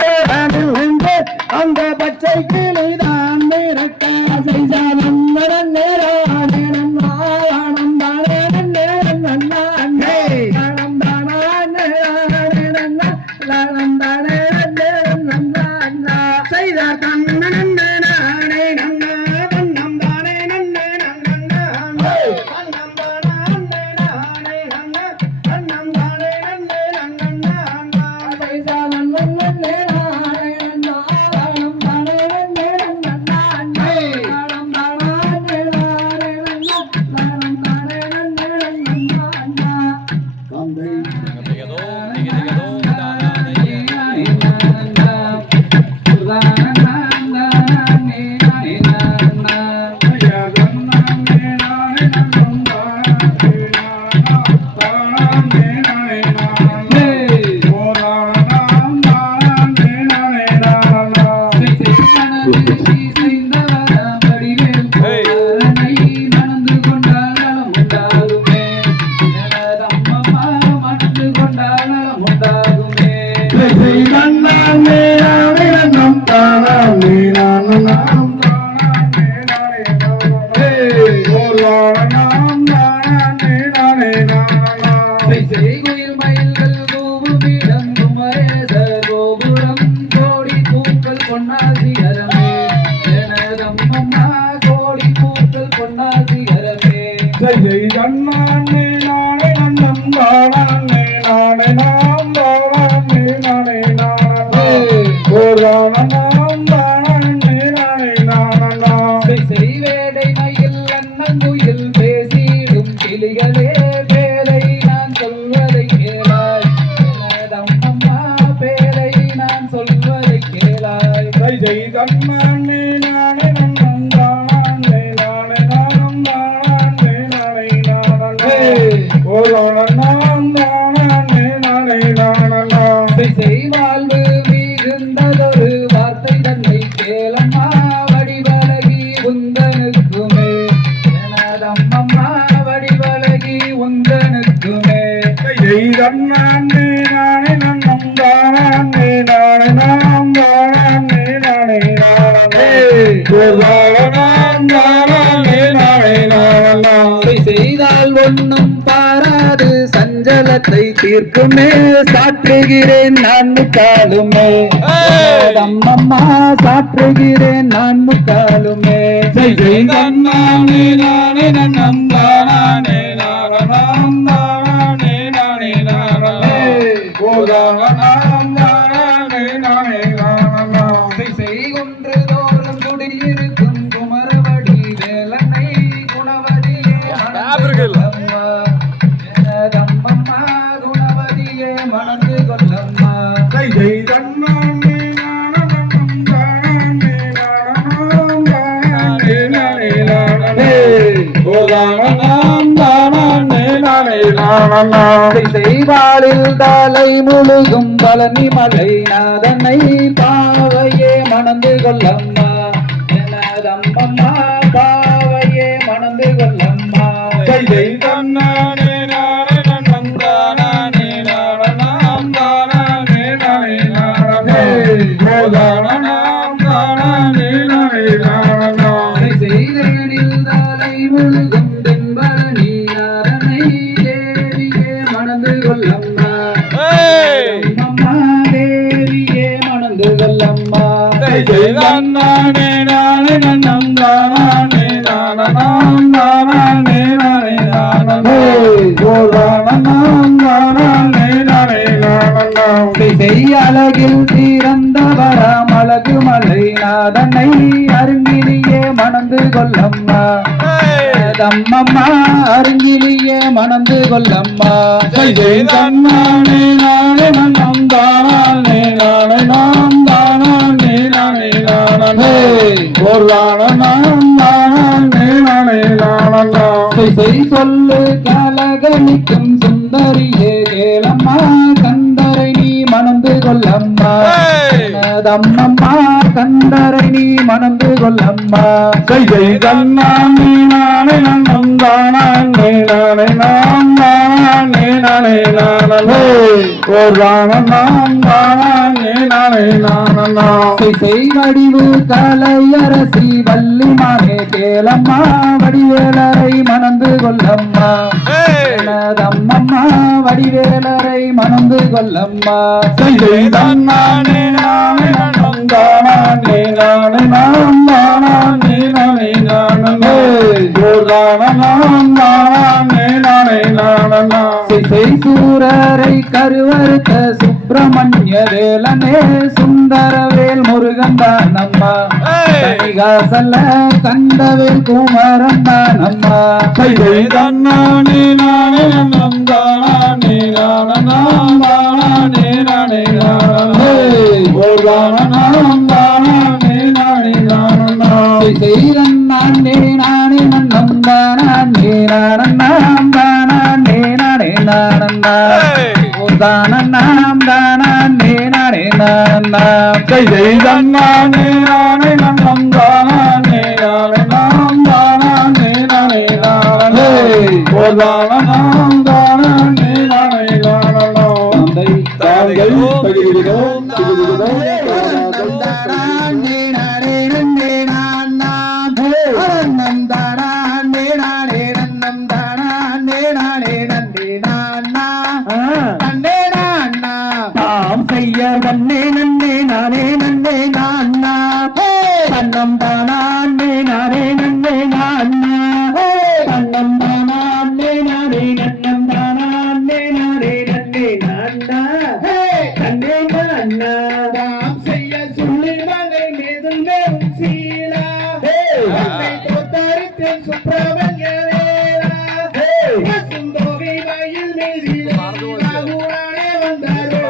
நின்று அந்த பச்சை கிளிதான் மிரட்ட செய்தார் கண்ணன் நானே நன்னா கண்ணம் தானே நன்னே நன்னா கண்ணம் தானே நானே நன்னா கண்ணம் தானே நன்னே நன்னா செய்குயில் மயில்கள் கூவுமிடம் குமரேச கோபுரம் கோடி பூக்கள் பொன்னாசிகரமே எனதம்மம்மா கோடி பூக்கள் பொன்னாசிகரமே கண்ணானே நானே நன்னம் தானே நானே நாம் தானே நானே நானே ஓரானம் தானே நானே நானே செய்வேடை மயில் அண்ணங்குயில் பேசிடும் கிளிகளே பேரை நான் சொல்வதை கேளாய் எனதம்மம்மா பேரை நான் சொல்வதை கேளாய் கண்ணானே நானே நன்னம் தானே நானே நாம் தானே நானே நானே ஓரானம் தானே நானே நானே செய்வாழ்வு மிகுந்ததொரு வார்த்தை தன்னை கேளம்மா வடிவழகி உந்தனுக்குமே எனதம்மம்மா வடிவழகி உந்தனுக்குமே கண்ணானே நானே நன்னம் தானே நானே நாம் தானே நானே நானே ஓரானம் தானே நானே நானே செய்தால் ஒன்னும் பாராது சஞ்சலத்தை தீர்க்குமே சாற்றுகிறேன் நான் முக்காலுமே அம்மம்மா சாற்றுகிறேன் நான் முக்காலுமே கண்ணானே நானே நன்னம் தானே நானம் தானே நானே நானே ஓரானம் தானே நானே நானே செய்குன்று தோறும் குடியிருக்கும் குமரவடி வேலனை குணவதியே எனதம்மம்மா குணவதியே செய்வாளில் தலை முழுகும் பழனி மலை நாதனை பாவையே மணந்து கொள்ளம்மா எனதம்மம்மா பாவையே மணந்து கொள்ளம்மா செய்தேனில் தலை முழுகும் தென்பழனி நாதனை தேவியே மணந்து கொள்ளம்மா அம்மம்மா தேவியே மணந்து கொள்ளம்மா செய்யழகில் சீரந்தவரம் அழகு மலை நாதனை அருங்கிலியே மணந்து கொள்ளம்மா அம்மம்மா அருங்கிலியே மணந்து கொள்ளம்மா சொல்லு கலகணிக்கும் சுந்தரியே கேளம்மா கந்தரை நீ மணந்து கொள்ளம்மா அம்மம்மா கந்தரை நீ மணந்து கொள்ளம்மா வடிவு கலையரசி வள்ளிமானே கேளம்மா வடிவேலரை மணந்து கொள்ளம்மா அம்மம்மா வடிவேலரை மணந்து கொள்ளம்மா சூரரை கருவறுத்த சுப்பிரமணிய வேலனே சுந்தரவேல் முருகன் தானம்மா கனிகாசல்ல கண்டவேல் குமரன் தானம்மா செய்தன் நானே நானே நன்னம் தானே நானம் தானே நானே நானந்தா தானம் தானே நானே நானந்தா செய்தன் நானே நானே நன்னம் தானே நானம் தானே நானே நானே தானம் தானே நானே நானந்தா தாங்கள் பகிர்கிறோம் நன்னே நன்னே நானே நன்னே நான்னா தன்னம் தானே நானே நன்னே நான்னா தன்னம் தானே நானே நன்னம் தானே நானே நன்னே நான்னா நன்னே நான்னா தாம் செய்ய சொல்லி மகை மேதும் மேலும் சீலா அன்னை தோத்தரித்தேன் சுப்பிரமணிய வேலா சுந்தோகை வயல் மேதிலே ராகுரானே வந்தாரோ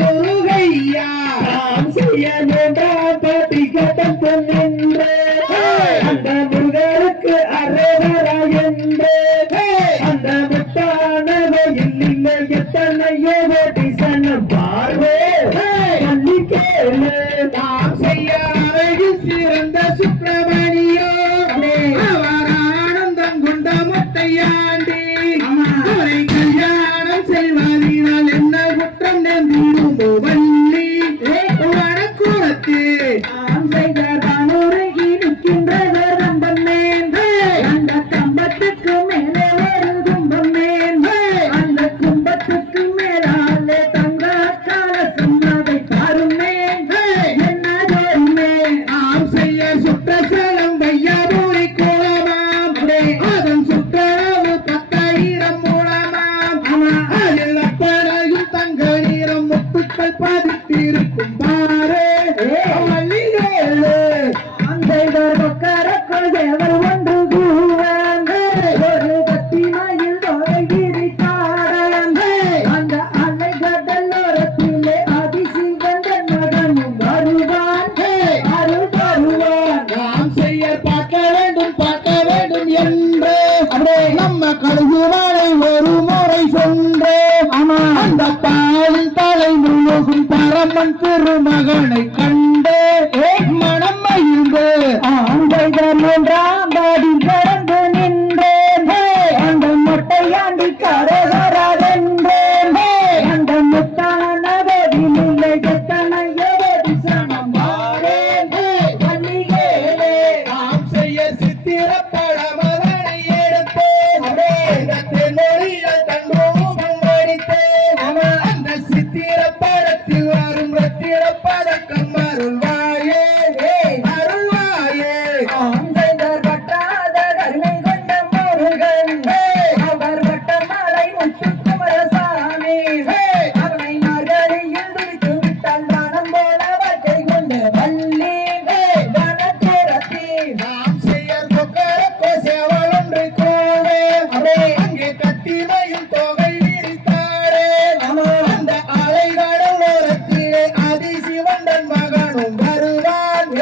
முருகையா நாம் செய்ய பாட்டி கட்டம் நின்று அந்த முருகருக்கு அரோகரா என்று அந்த முத்தானவையில் இல்லை எத்தனையோ ஓட்டி சன்னம் பார்வே சொல்லி கேளு நாம் செய்ய அழகில் சிறந்த சுப்பிரமணியோ அவர் ஆனந்தம் கொண்ட முத்தையாண்டி அவரை கல்யாணம் செய்வதினால் என்ன குற்றம் நெஞ்சிருந்தோ வள்ளி வடக்கூடத்து ஆம் செய்த தானூரகி நிற்கின்றவர் கம்பம் மேன்று அந்த கம்பத்துக்கு மேலே ஒரு கும்பம் மேன்று அந்த கும்பத்துக்கு மேலாலே தங்க கால சும்மாதை பாரும் மேன்று என்னதோமே ஆம் செய்ய சுற்றசலம் வையாபூரி கோலமாம் அதன் சுற்றளவு 10,000 மூலமாம் அதில் அப்படையும் தங்க நீரம் முத்துக்கள் பாதி அவன் திருமகனை கண்டு மனம் மகிழ்ந்து ஆண்கள் மூன்றாம் பாடி பிறந்து நின்றேன் அந்த மொட்டையாண்டி கரகராதென்றேன் அந்த முத்தான வேதியில்லை எத்தனை ஏதி சனம் மாறேன் பள்ளிகளே நாம் செய்ய சித்திரப்பட மகனை எடுத்தேன் மொழியில் தன்னோகம் அடித்தேன் அந்த சித்திரப்படத்தில் வரும் ரத்திர பதக்கம் அருள்வாயே அருள்வாயே ஆந்தைதர் பட்டாத கருணை கொண்ட முருகன் அவர் வட்டமலை முத்துக்குமரசாமி அவனை மார்கழியில் துடித்து விட்டால் வானம் போல வட்டை கொண்டு வள்ளி வனத்திரத்தி நாம் செய்ய கொக்கரக்கோ சேவல் ஒன்று கோவே அங்கே கத்திமையும் தொகை விரித்தாடே அந்த அலைகடல் ஓரத்திலே அதிசிவந்தன் மகனும் வருவான்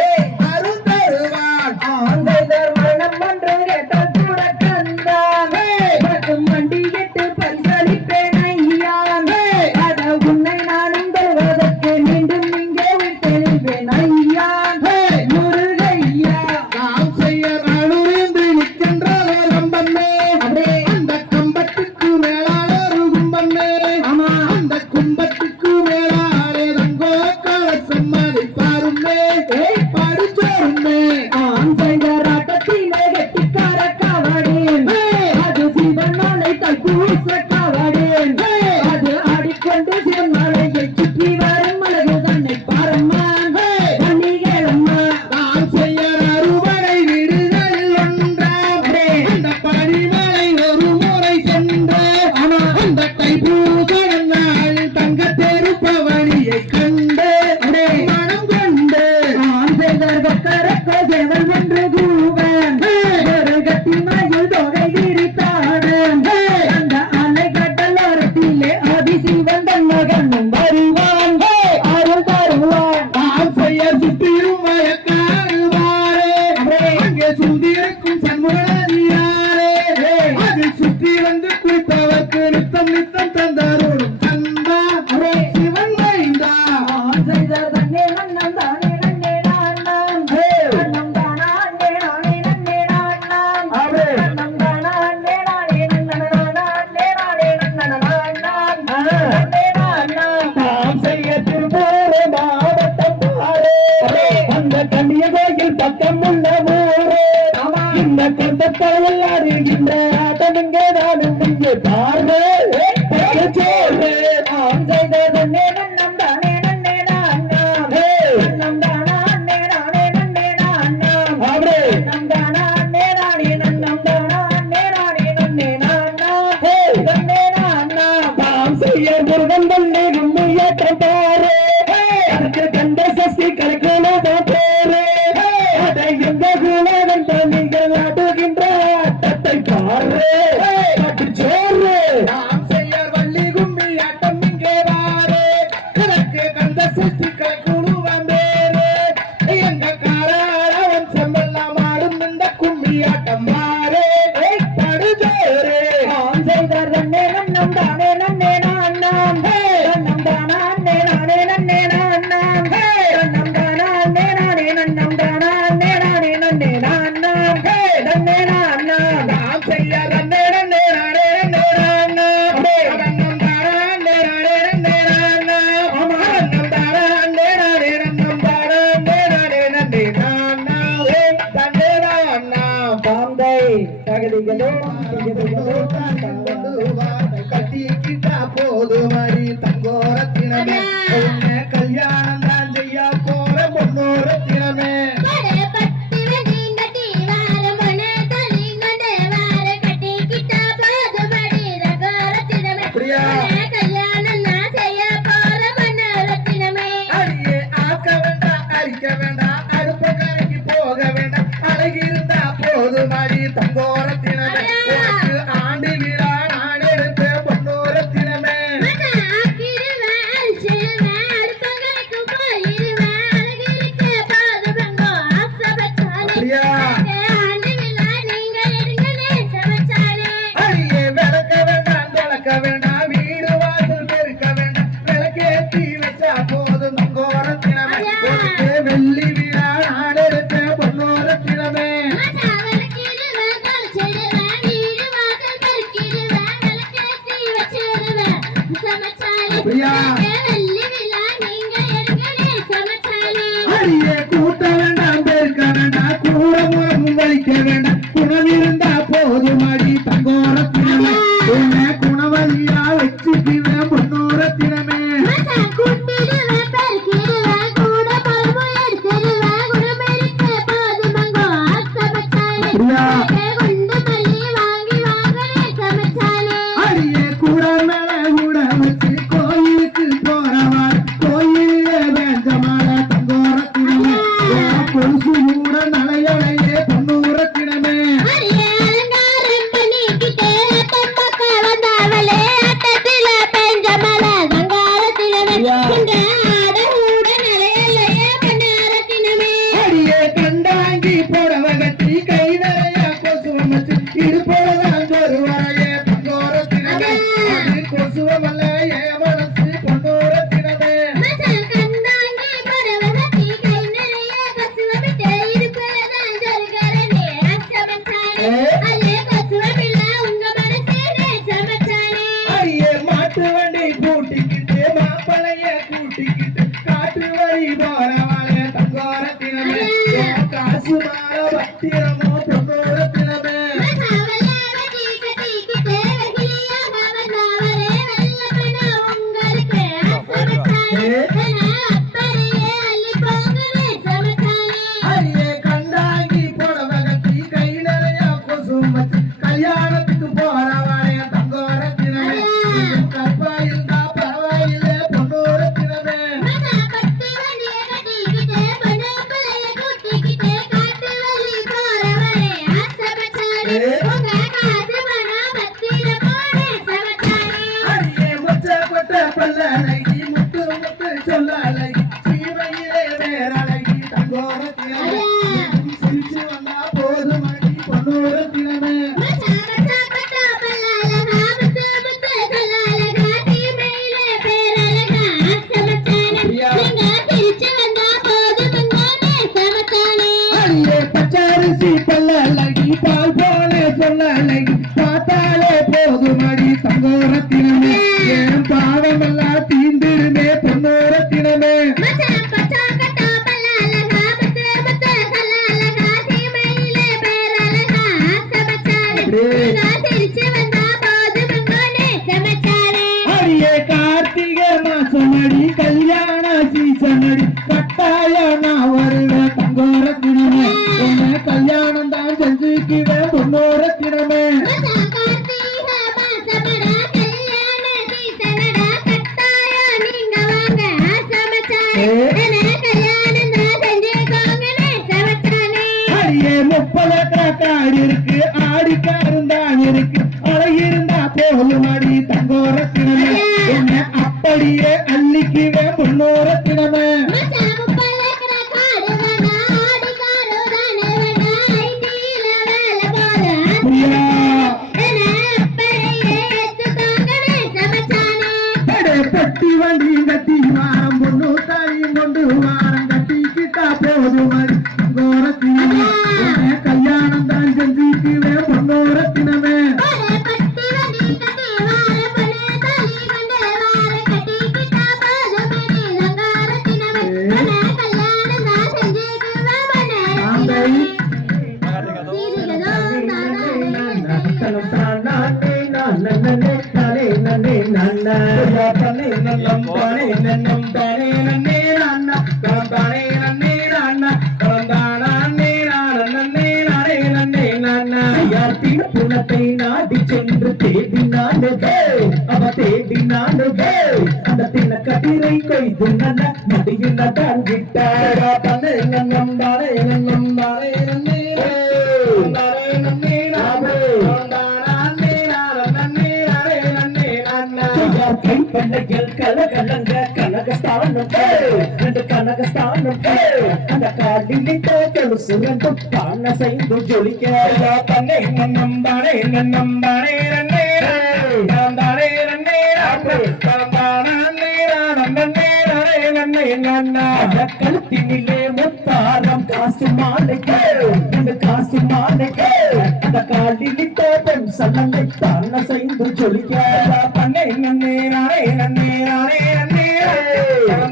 அருள் தருவான் ஆந்தைதர் மரணம் ஒன்று கேட்டால் கூட கந்தான் மற்றும் வண்டியிட்டு பரிசளிப்பேன் ஐயான் அத உன்னை நானும் தருவதற்கு மீண்டும் இங்கே விட்டெழுவேன் ஐயான் முருகையா நாம் செய்ய அழுந்து நிற்கின்றவர் கம்பமே அந்த கம்பத்துக்கு மேலான ஒரு கும்பமே அந்த கும்பத்துக்கு மேலாலே தங்கோ கலசம் அதை பாருமே பரிச்சோருமே ஆந்தைதர் ஆட்டத்திலே கெட்டிக்கார காவடேன் அது சிவன்மலை தைப்பூச காவடேன் அது ஆடிக்கொண்டு சிவன்மலையை சுற்றி வரும் அழகு தன்னை பாரம்மான் பள்ளிகளம்மா நாம் செய்ய அறுவடை வீடுகளில் ஒன்றாம் அந்த பனிமலை ஒரு முறை சென்ற அந்த தைப்பூச நாள் தங்க தெருப்பவனியை கண்டு மனம் கொண்டு ஆந்தைதர் பக்கரக்கோ சேவல் ஒன்று கூவன் ஒரு கட்டி மயில் தொகை விரித்தாடன் அந்த அலை கடலோரத்திலே அதிசிவந்தன் மகனும் வருவான் அருள் தருவான் நாம் செய்ய சுற்றியும் வயக்காடுவாரே அங்கே சுந்திருக்கும் சண்முகனதியாரே அது சுற்றி வந்து குளித்தவர்க்கு நித்தம் நித்தம் தந்தாரோடும் தந்தா சிவன் மைந்தா ஆந்தைதர் தன்னே நன்னம் தானே நன்னே நான்னாம் நன்னம் தானா அன்னே நானே நன்னே நான்னாம் நன்னம் தானா அன்னே நானே நன்னனானா அன்னே நானே நன்னனானாம் நன்னே நான்னாம் நாம் செய்ய திருப்பூர் மாவட்டம் பாரு அந்த கன்னியகோயில் பக்கம் உள்ள ஊரே இந்த கொண்டத்தால் அறிகின்ற ஆட்டம் இங்கே நானும் இங்கே பாரு சோறு ஆந்தைதர் தன்னே நன்னம் தானே நன்னே நான்னாம் நன்னம் தானா அன்னே நானே நன்னே நான்னாம் நன்னம் தானா அன்னே நானே நன்னம் தானா அன்னே நானே நன்னே நான்னாம் நன்னே நான்னாம் நாம் செய்ய முருகன் பள்ளி கும்மியேற்றம் பாரு அதுக்கு கந்த சஷ்டி கலக்கணும் பேரு அதை எந்த குலவன் நீங்கள் ஆடுகின்ற ஆட்டத்தை பாரு சோறு நாம் செய்ய வள்ளி கும்மி ஆட்டம் இங்கே வாரே கணக்கு கந்த சஷ்டிகள் குழுவம் பேரு எங்க காராளவன் செம்பெல்லாம் ஆடும் இந்த கும்மி ஆட்டம் வாரே படுஜோரே ஆந்தைதர் தன்னே நன்னம் தானே நன்னே நான்னாம் நன்னம் தானா அன்னே நானே நன்னே நான்னாம் நன்னம் தானா அன்னே நானே நன்னம் தானா அன்னே நானே நன்னே நான்னாம் நன்னே நான்னாம் நாம் செய்ய ரன்னே ரன்னே நாடே ரன்னே ராண்ணா ரன்னம் தாரா ரன்னே நாடே ரன்னே ராண்ணா ரன்னம் தாரா ரன்னே நாடே ரன்னம் தாரா ரன்னே நாடே நன்னே ராண்ணா தன்னே ராண்ணா பாந்தை தகதிகளோ கட்டிக்கிட்டா போது மாதிரி தங்கோரத்தினமே கல்யாணம் தான் செய்ய போற பொண்ணோரத்தினமே அப்படியா அடியே ஆக்க வேண்டாம் அரிக்க வேண்டாம் அடுப்ப கரைக்கு போக வேண்டாம் அழகிருந்தா போது மாதிரி தங்கோரத்தினமே ஆண்டு விழா நான் எடுத்த பொண்ணோரத்தினமே அப்படியா வெள்ளி விழா நீங்க எடுங்களே சமச்சாலே அடியே கூட்ட வேண்டாம் பெருக்க வேண்டாம் கூட முகம் வலிக்க வேண்டாம் குணம் இருந்தா போதும் அடி தங்கோரத்தினமே உன்னை குணவதியா வச்சுக்குவேன் பொன்னோரத்தினமே மச்சான் கூட்டிடுவே பெருக்கிடுவே கூட பழமு எடுத்துடுவே குணமெடுக்க போதுமங்கோ சமச்சாலே அப்படியா குண்டு மல்லி வாங்கி வாங்கனே சமச்சாலே அடியே கூட மேல கூட வச்சு கோயிலுக்கு போறவாள் கோயிலே வேண்டமால தங்கோரத்தினமே கொலுசு கூட நலையலையே பொன்னூரத்தினமே அரியே அலங்காரம் பண்ணிக்கிட்டே தம்பக்க வந்தாவளே அட்டத்தில பெஞ்ச மலை கங்காரத்தினமே இங்க ஆட ஊட நிலையலையே பண்ணாரத்தினமே அடியே கண்டாங்கி புடவை கட்டி கை நிறைய கொசுவம் வச்சு இருப்பதான் ஒரு வரையே பொன்னோரத்தினமே அது கொசுவமல்ல ஏ மனசு பொன்னோரத்தினமே மச்சான் கண்டாங்கி பரவ கட்டி கை நிறைய கசுவ விட்டு இருப்பதான் சொல்கிறனே சமச்சாலே அல்லே கசுவமில்ல உங்க மனசே சமச்சாலே அடியே மாட்டு வண்டி கூட்டிக்கிட்டு மாப்பிளைய கூட்டிக்கிட்டு காட்டு வழி போறவாளே தங்கோரத்தினமே காசு மாற பத்திரமோ பொன்னோரத்தினமே மச்சாவல்ல கட்டி கட்டிக்கிட்டே வெகிலியா வந்தாவளே வெள்ளப்பன உங்களுக்கு சமச்சாலே அப்படியே அள்ளி போகவே சமச்சாலே அடியே கண்டாங்கி புடவை கட்டி கை நிறைய கொசும் வச்சு கல்யாணத்துக்கு போறவாளே தங்கோரத்தினமே கற்பாயிருந்தா பரவாயில்லை பொன்னோரத்தினமே மச்சான் பட்டு வண்டிய கட்டிக்கிட்டே பொண்ணு பிள்ளைய கூட்டிக்கிட்டே காட்டு வழி போறவளே சமச்சாலே உங்க காசு பணம் பத்திர போனே சமச்சாலே அடியே மொச்சப்பட்ட பல்லழகி முத்து முத்து சொல்லழகி சீமையிலே வேறழகி தங்கோரத்தினமே சிரிச்சு வந்தா போதும் அடி பொன்னோரத்தினமே மச்சான் மச்சான் பட்டா பல்லழகா முத்து முத்து சொல்லழகா தீமையிலே பேரழகா சமச்சாலே நீங்க திருச்சி வந்தா போதுமங்கோனே சமச்சாலே அடியே பச்சரிசி பல்லழகி பால் போல சொல்லழகி பார்த்தாலே போதும் அடி தங்கோரத்தினமே என் பாவமெல்லாம் தீந்திருமே பொன்னோரத்தினமே மச்சான் பச்சா கட்டா பல்லழகா முத்து முத்து சொல்லழகா தீமையிலே பேரழகா சமச்சாலே நீங்க திருச்சி வந்தா போதுமங்கோனே சமச்சாலே அடியே கார்த்திகை மாசம் அடி கல்யாண சீசன் அடி கட்டாயம் நான் வருவேன் தங்கோரத்தினமே உன்னை கல்யாணம் தான் செஞ்சுக்குவேன் பொன்னோரத்தினமே மச்சான் கார்த்திகை மாசமடா கல்யாண சீசனடா கட்டாயம் நீங்க வாங்க சமச்சாலே என்ன கல்யாணம் தான் செஞ்சுக்கோங்கனே சமச்சாலே அடியே 30 காடு இருக்கு ஆடிக்காரும் தான் இருக்கு அழகிருந்தா போதும் அடி தங்கோரத்தினமே உன்னை அப்படியே அள்ளிக்குவேன் பொன்னோரத்தினமே மச்சான் முப்பலக்கற காடு வேணா ஆடிக்காரோ தானே வேணா ஐடியில வேலை போல பிரியா என்ன அப்படியே ஏத்துக்கோங்கனே சமச்சாலே அடே பட்டி வண்டி கட்டி வாரம் பொண்ணு தாயும் கொண்டு வாரம் கட்டிக்கிட்டா போதும் அடி தங்கோரத்தினமே உன்னை கல்யாணம் தான் செஞ்சுக்குவேன் பொன்னோரத்தினமே ஒரே பட்டி வண்டி கட்டி வார பொண்ணு தாலி கொண்டு வார கட்டிக்கிட்டா போதுமடி லங்காரத்தினமே என்ன கல்யாணம் தான் செஞ்சுக்குவேன் பண்ணாரத்தினமே புனத்தை நாடி சென்று தேடினானே அவ தேடினானே அந்த தின கதிரை கொய்து நல்ல மடியில் நடாங்கிட்டார் தானே நன்னம் தானே நன்னம் தானே நன்னே தானே நன்னே நாமே கை பண்ணையில் கலகலங்க கனகஸ்தானம் ரெண்டு கனகஸ்தானம் அந்த காலிலிட்ட கொலுசு ரெண்டும் தான செய்து ஜொலிக்க தன்னை நன்னம் தானே நன்னம் தானே நன்னே தானே நன்னே கழுத்தினிலே முத்தாரம் காசு மாலைக்கு காசு மாலைக்கு அந்த காலிலிட்ட பெண் சலங்கை தான செய்து வந்து ஜொலிக்க பண்ணே நன்னே நானே நன்னே நானே நன்னே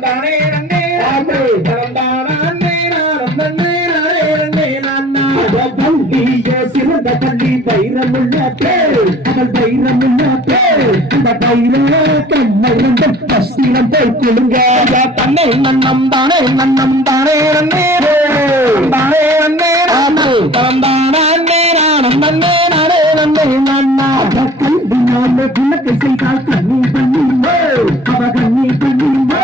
தானே நன்னே தானே நன்னே நானே நன்னே நானா பள்ளிய சிறந்த பள்ளி வைரமுள்ள பேர் அவள் வைரமுள்ள பேர் அந்த வைர கண்ணம் கஷ்டம் போய் குழுங்க பண்ணே நன்னம் தானே நன்னே தானே நன்னே நானே தானே நன்னே நானே நன்னே நானா கல்வினாலே குணத்தை செய்தால் கண்ணி பண்ணிமே அவ கண்ணி பண்ணிமே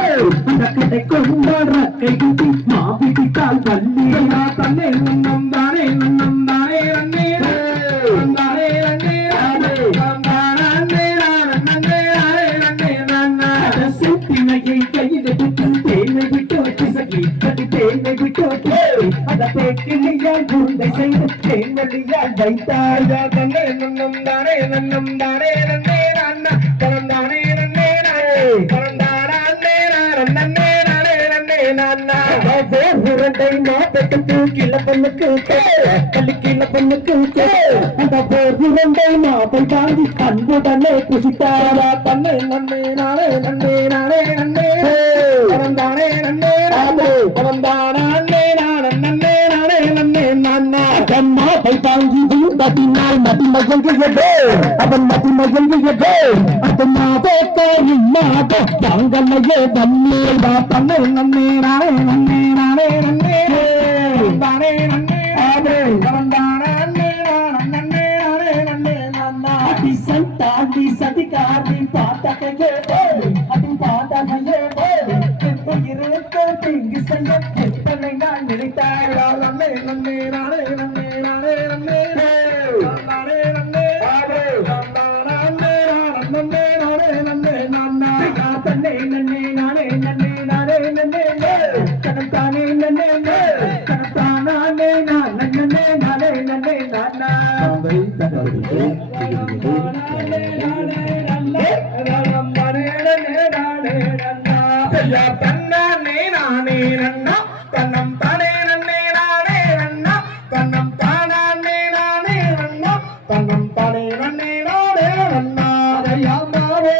அந்த கதை கொண்டாடுற கை குட்டி மாபிடித்தால் பள்ளி தன்னே நன்னம் தானே நன்னே தானே நன்னே சித்தினையை கையில விட்டு தேனை விட்டு பிசகி கட்டி தேனை விட்டு அந்த தேக்கினியால் குருந்தை செய்து தேன்வழியால் வைத்தாய் தன்னே நன்னம் தானே நன்னே நானா தானே நன்னே நன்னே நானா உருண்டை மாப்பட்டு கீழ பொண்ணுக்கு கல்லு கீழ பொண்ணுக்கு அந்த போர் உருண்டை மாப்பை தாண்டி அன்புடனே குசித்தாரா தன்னை நன்னே நானே நன்னே தானே நன்னே நன்னே நானா மாப்பை தாங்கி தட்டினால் மதிமயங்குகிறது அவன் மதிமயங்குகிறது அது மாதே மாத தாங்கலையே தண்ணீர் தன்னை நன்னே நானே தானே நன்னே சந்தாண்டி சதிகாரி பாத்தகையே அது பாத்தகையே இருக்க திங்கு செய்ய எத்தனை நான் நினைத்தாரா நன்னே நானே தன்னை நன்னே நானே கனத்தானே நன்னே கனத்தானே நன்னே நானா தன்னானே நானே நன்னா தன்னம் தானே நன்னே நானே நன்னா தன்னம் தானே நானே நன்னா தன்னம் தானே நன்னே நானே நன்னா அதையாமாவே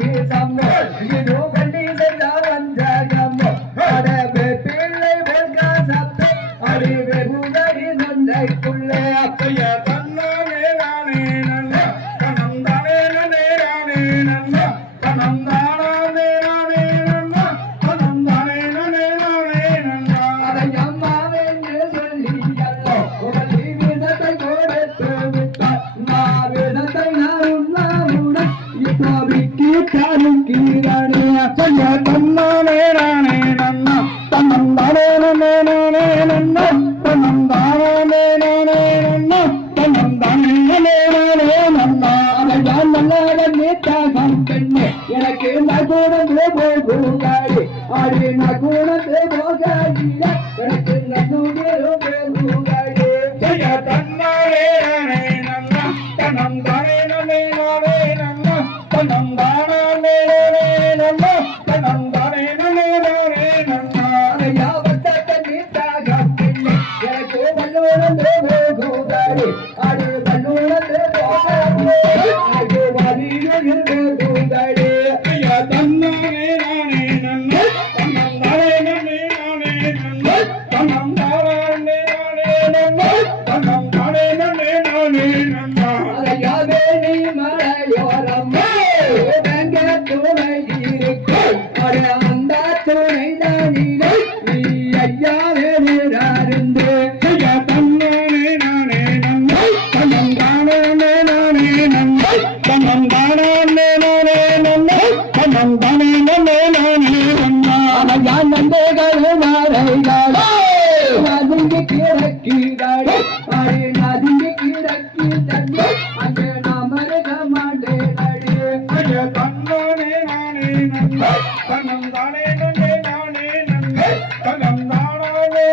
வீசம்மோ இதோ கண்டி செஞ்சா வஞ்சகம்மோ அடவே பிள்ளை வெல்கா சப்பே அடிவே குதடி நந்தைக்குள்ளே அப்பைய தன்னானே நானே நன்னா தன்னம் தானே நன்னே நானே நன்னா தன்னம் தானே நானே நன்னா தன்னம் தானே நானே நன்னா அதையாமாவே சொல்லியல்லோ உடலி விதத்தை கொடுத்து விட்டார் நான் விதத்தை நான் இப்போதைக்கு தானும் கீழே அப்பைய தன்னானே நானே நன்னா தன்னம் தானே நன்னா தன்னம் தானே நன்னா தன்னம் தானே நன்னா அதையான் நல்ல நீட்டாகம் பெண்ணே எனக்கு நகுணந்து போகாடி ஆடி நகுணந்து போகாடி எனக்கு நகுணந்து போகாடி தன்னானே நன்னா தன்னம் தானே நன்னா தன்னம் தானே நன்னா தன்னம் தானே நன்னா அதையாவட்ட நீட்டாகம் பெண்ணே எனக்கு வல்லுணந்து போகாடி ஆடி வல்லுணந்து போகாடி எனக்கு வலியுணந்து போகாடி தன்னானே நானே நன்னா தன்னம் தானே நன்னா தன்னம் தானே நன்னா தன்னம் தானே நன்னா அதையாவே நீ மலையோரம்மா எங்க துணை இருக்கு அட அந்த துணை தானிலே நீ ஐயாவே நீராருந்து தன்னானே நானே நன்னா தன்னம் தானே நன்னா தன்னம் தானே நன்னா தன்னம் தானே நன்னா அதையா நந்தைகள் மாறைகள் நதுங்கி கிடக்கிறாள் அடி நதுங்கி கிடக்கி தண்ணி அங்கே நமருக மாட்டேனடி அங்கே தன்னானே நானே நன்னா தன்னம் தானே நானே நன்னா தன்னம் தானே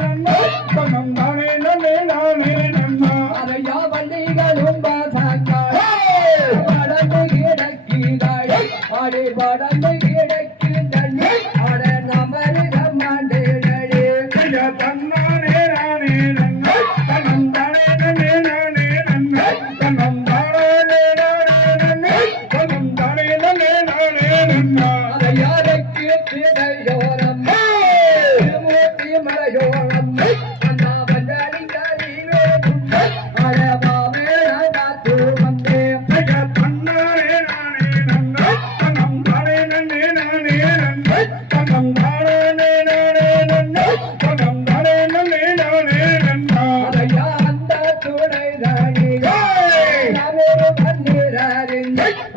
நன்னா தன்னம் தானே நானே நன்னா அதையா வள்ளிகளும் பாசாக்கள் படந்து கிடக்கிறாள் அடி படந்து கிடக்கி தண்ணி அட நமருக மாட்டேனடி தன்னானே நானே நன்னா தன்னம் தானே நானே நன்னா தன்னம் தானே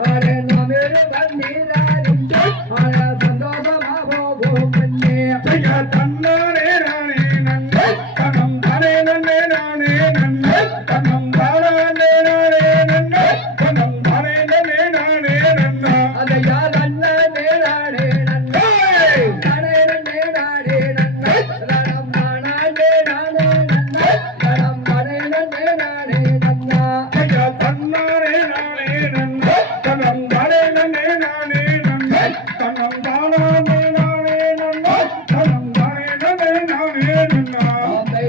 ஆடே நாமேறு கண்ணீராலிந்து ஆட சந்தோஷமா போகும் கண்ணே ஐயா தன்னானே நானே நன்னே தனம் தானே நன்னே நானே நன்னே தனம் தானே நானே நன்னே தனம் தானே நன்னே நானே நன்னா அதையா நன்னே நானே நன்னே நானே நன்னே நானே நன்னே தனம் நானே நானே நன்னே தனம் நானே நன்னே நானே நன்னா ஐயா தன்னானே நானே நன்னே தனம் தானே நன்னே நானே நன்னே தனம் தானே நானே நன்னே தனம் தானே நன்னே நானே நன்னா ஆமை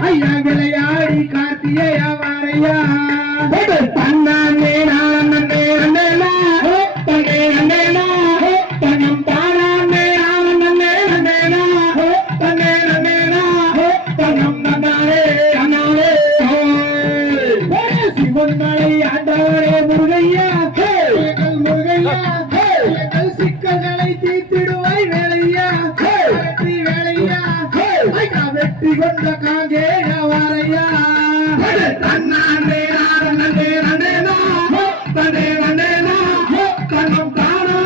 ஐயா விளையாடி கார்த்திகையா வாரையா தன்னானே நானே நன்னேனா தன்னே நன்னேனா தன்னம் தானே நானே நன்னேனா தன்னே நன்னேனா தன்னம் நன்னாரே நன்னாரே சிவன் மலை ஆண்டவரே முருகையா எங்கள் முருகையா எங்கள் சிக்கல்களை தீர்த்திடுவாய் வேலையா வெற்றி வேலையா ஐயா வெற்றி கொண்ட காங்கேய வாரையா தன்னானே நானே நன்னேனா தன்னே நன்னேனா தன்னம் தானே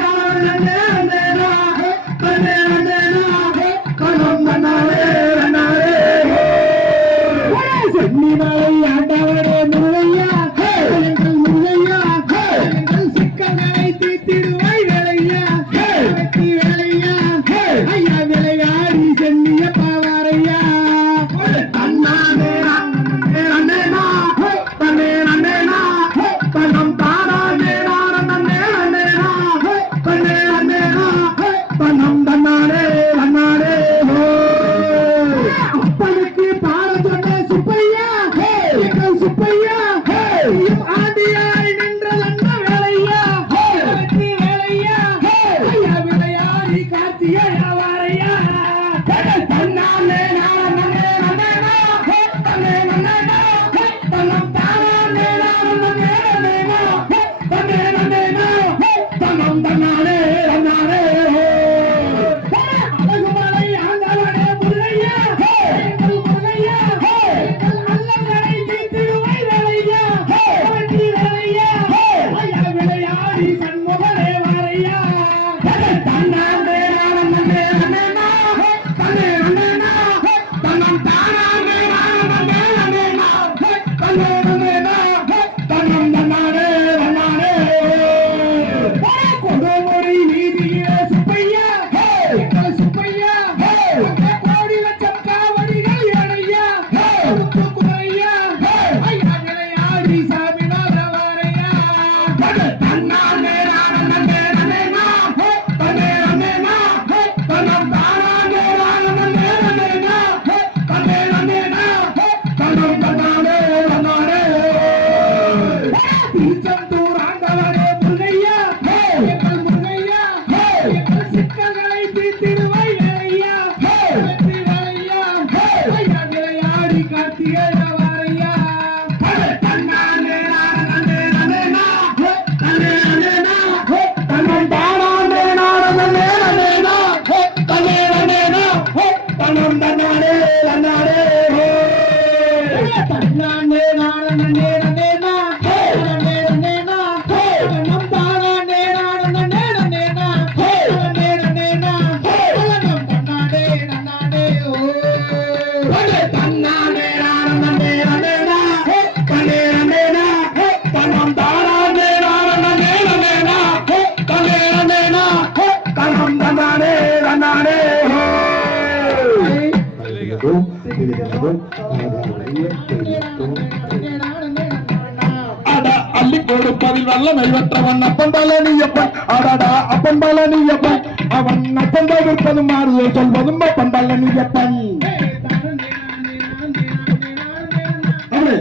நானே நன்னேனா தன்னே நன்னேனா தன்னம் நன்னாரே நன்னாரே சென்னிமலை ஆண்டவரே முருகையா எங்கள் முருகையா எங்கள் சிக்கல்களை தீர்த்திடுவாய் வேலையா வெற்றி வேலையா ஐயா விளையாடி சென்னிய பாவாரையா தன்னானே நன்னேனா தன்னே நன்னேனா தன்னம் தானே நானே நன்னேனா தன்னே நன்னேனா தன்னம் தன்னாரே நன்னாரே அப்பனுக்கு பாட சொன்ன சுப்பையா எங்கள் சுப்பையா ஆண்டியாய் நின்றதன்ன வேலையா வெற்றி வேலையா ஐயா விளையாடி கார்த்திகையா வாரையா தன்னானே நானே நன்னேனா தன்னே நன்னேனா தன்னம் தானே நானே நன்னேனா தன்னே நன்னேனா தன்னம் தன்னாரே நன்னாரே அழகுமலை ஆண்டவனே முருகையா எங்கள் முருகையா எங்கள் அல்லங்களை தீர்த்திடுவாய் வேலையா வெற்றி வேலையா ஐயா விளையாடி சண்முகனே வாரையா தன்னானே நானே நன்னேனா தன்னே நன்னேனா தன்னம் தானே நானே நன்னேனா தன்னே நன்னேனா தன்னம் தன்னாரே நன்னாரே கொடுமுடி வீதியிலே சுப்பையா எங்கள் சுப்பையா கோடி லட்சம் காவடிகள் ஏழையா கொடுத்து குறையா ஐயா விளையாடி சாமிநாத வாரையா தன்னானே நானே நன்னேனா தன்னே நன்னேனா தன்னம் தானே நானே நன்னேனா தன்னே நன்னேனா தன்னம் தன்னாரே நன்னாரே திருச்செந்தூர் ஆண்டவரே முருகையா எங்கள் முருகையா எங்கள் சிக்கல்களை தீர்த்திடுவாய் வேலையா வெற்றி வேலையா ஐயா விளையாடி கார்த்திகையா வாரையா தன்னானே நானே நன்னேனா தன்னே நன்னேனா தன்னம் தானே நானே நன்னேனா தன்னே நன்னேனா தன்னம் தன்னாரே நன்னாரே தன்னானே நானே நன்னேனா தன்னே நன்னேனா தன்னம் தானே நானே நன்னேனா தன்னே நன்னேனா தன்னம் தன்னாரே நன்னாரே தன்னானே நானே நன்னேனா தன்னே நன்னேனா தன்னம் தானே நானே நன்னேனா தன்னே நன்னேனா தன்னம் தன்னாரே நன்னாரே அட அள்ளி கொடுப்பதில் வல்லமை பெற்றவன் அப்பன் பழனியப்பன் அடடா அப்பன் பழனியப்பன் அவன் அப்பன் தவிர்ப்பதும் மாறுதல் சொல்வதும் அப்பன் பழனியப்பன் அவனே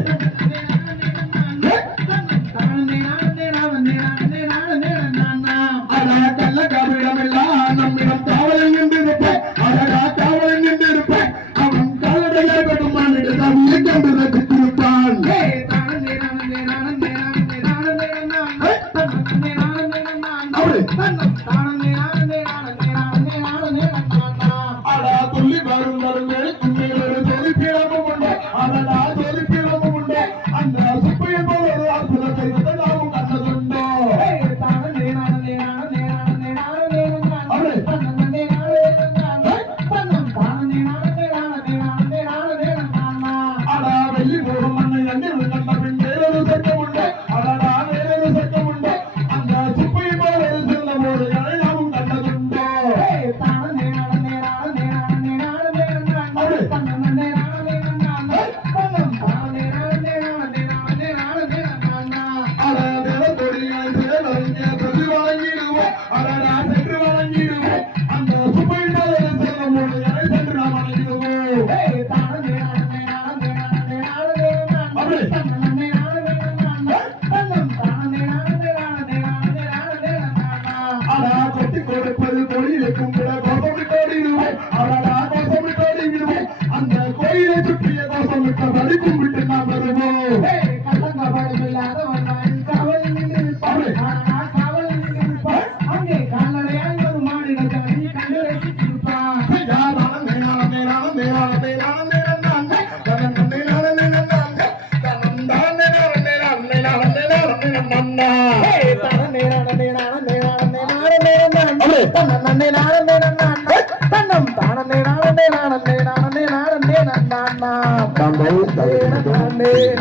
நானே நானே நானே தன்னம் தானே நானே நானே நானே நானே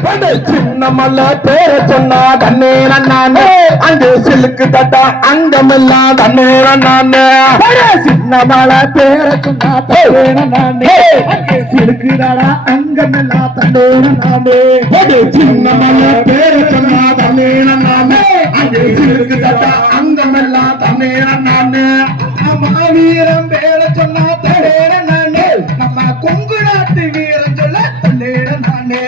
நானே சின்ன மல்ல பேர சொன்னா தன்னே நானே அங்கே சிலுக்கு தட்டா அங்கமெல்லாம் தன்னே நானே சின்ன மல பேர சொன்னா தன்னே நானே அங்கே சிலுக்குதாடா அங்கமெல்லாம் தன்னே நானே சின்ன மல பேர சொன்னா தன்னே நானே அங்கே சிலுக்கு தட்டா அங்கமெல்லாம் தன்னே நானே மாவீரம் பேர சொன்னா தன்னே நானே நம்ம கொங்கு நாட்டு வீரம் சொல்ல தன்னே நானே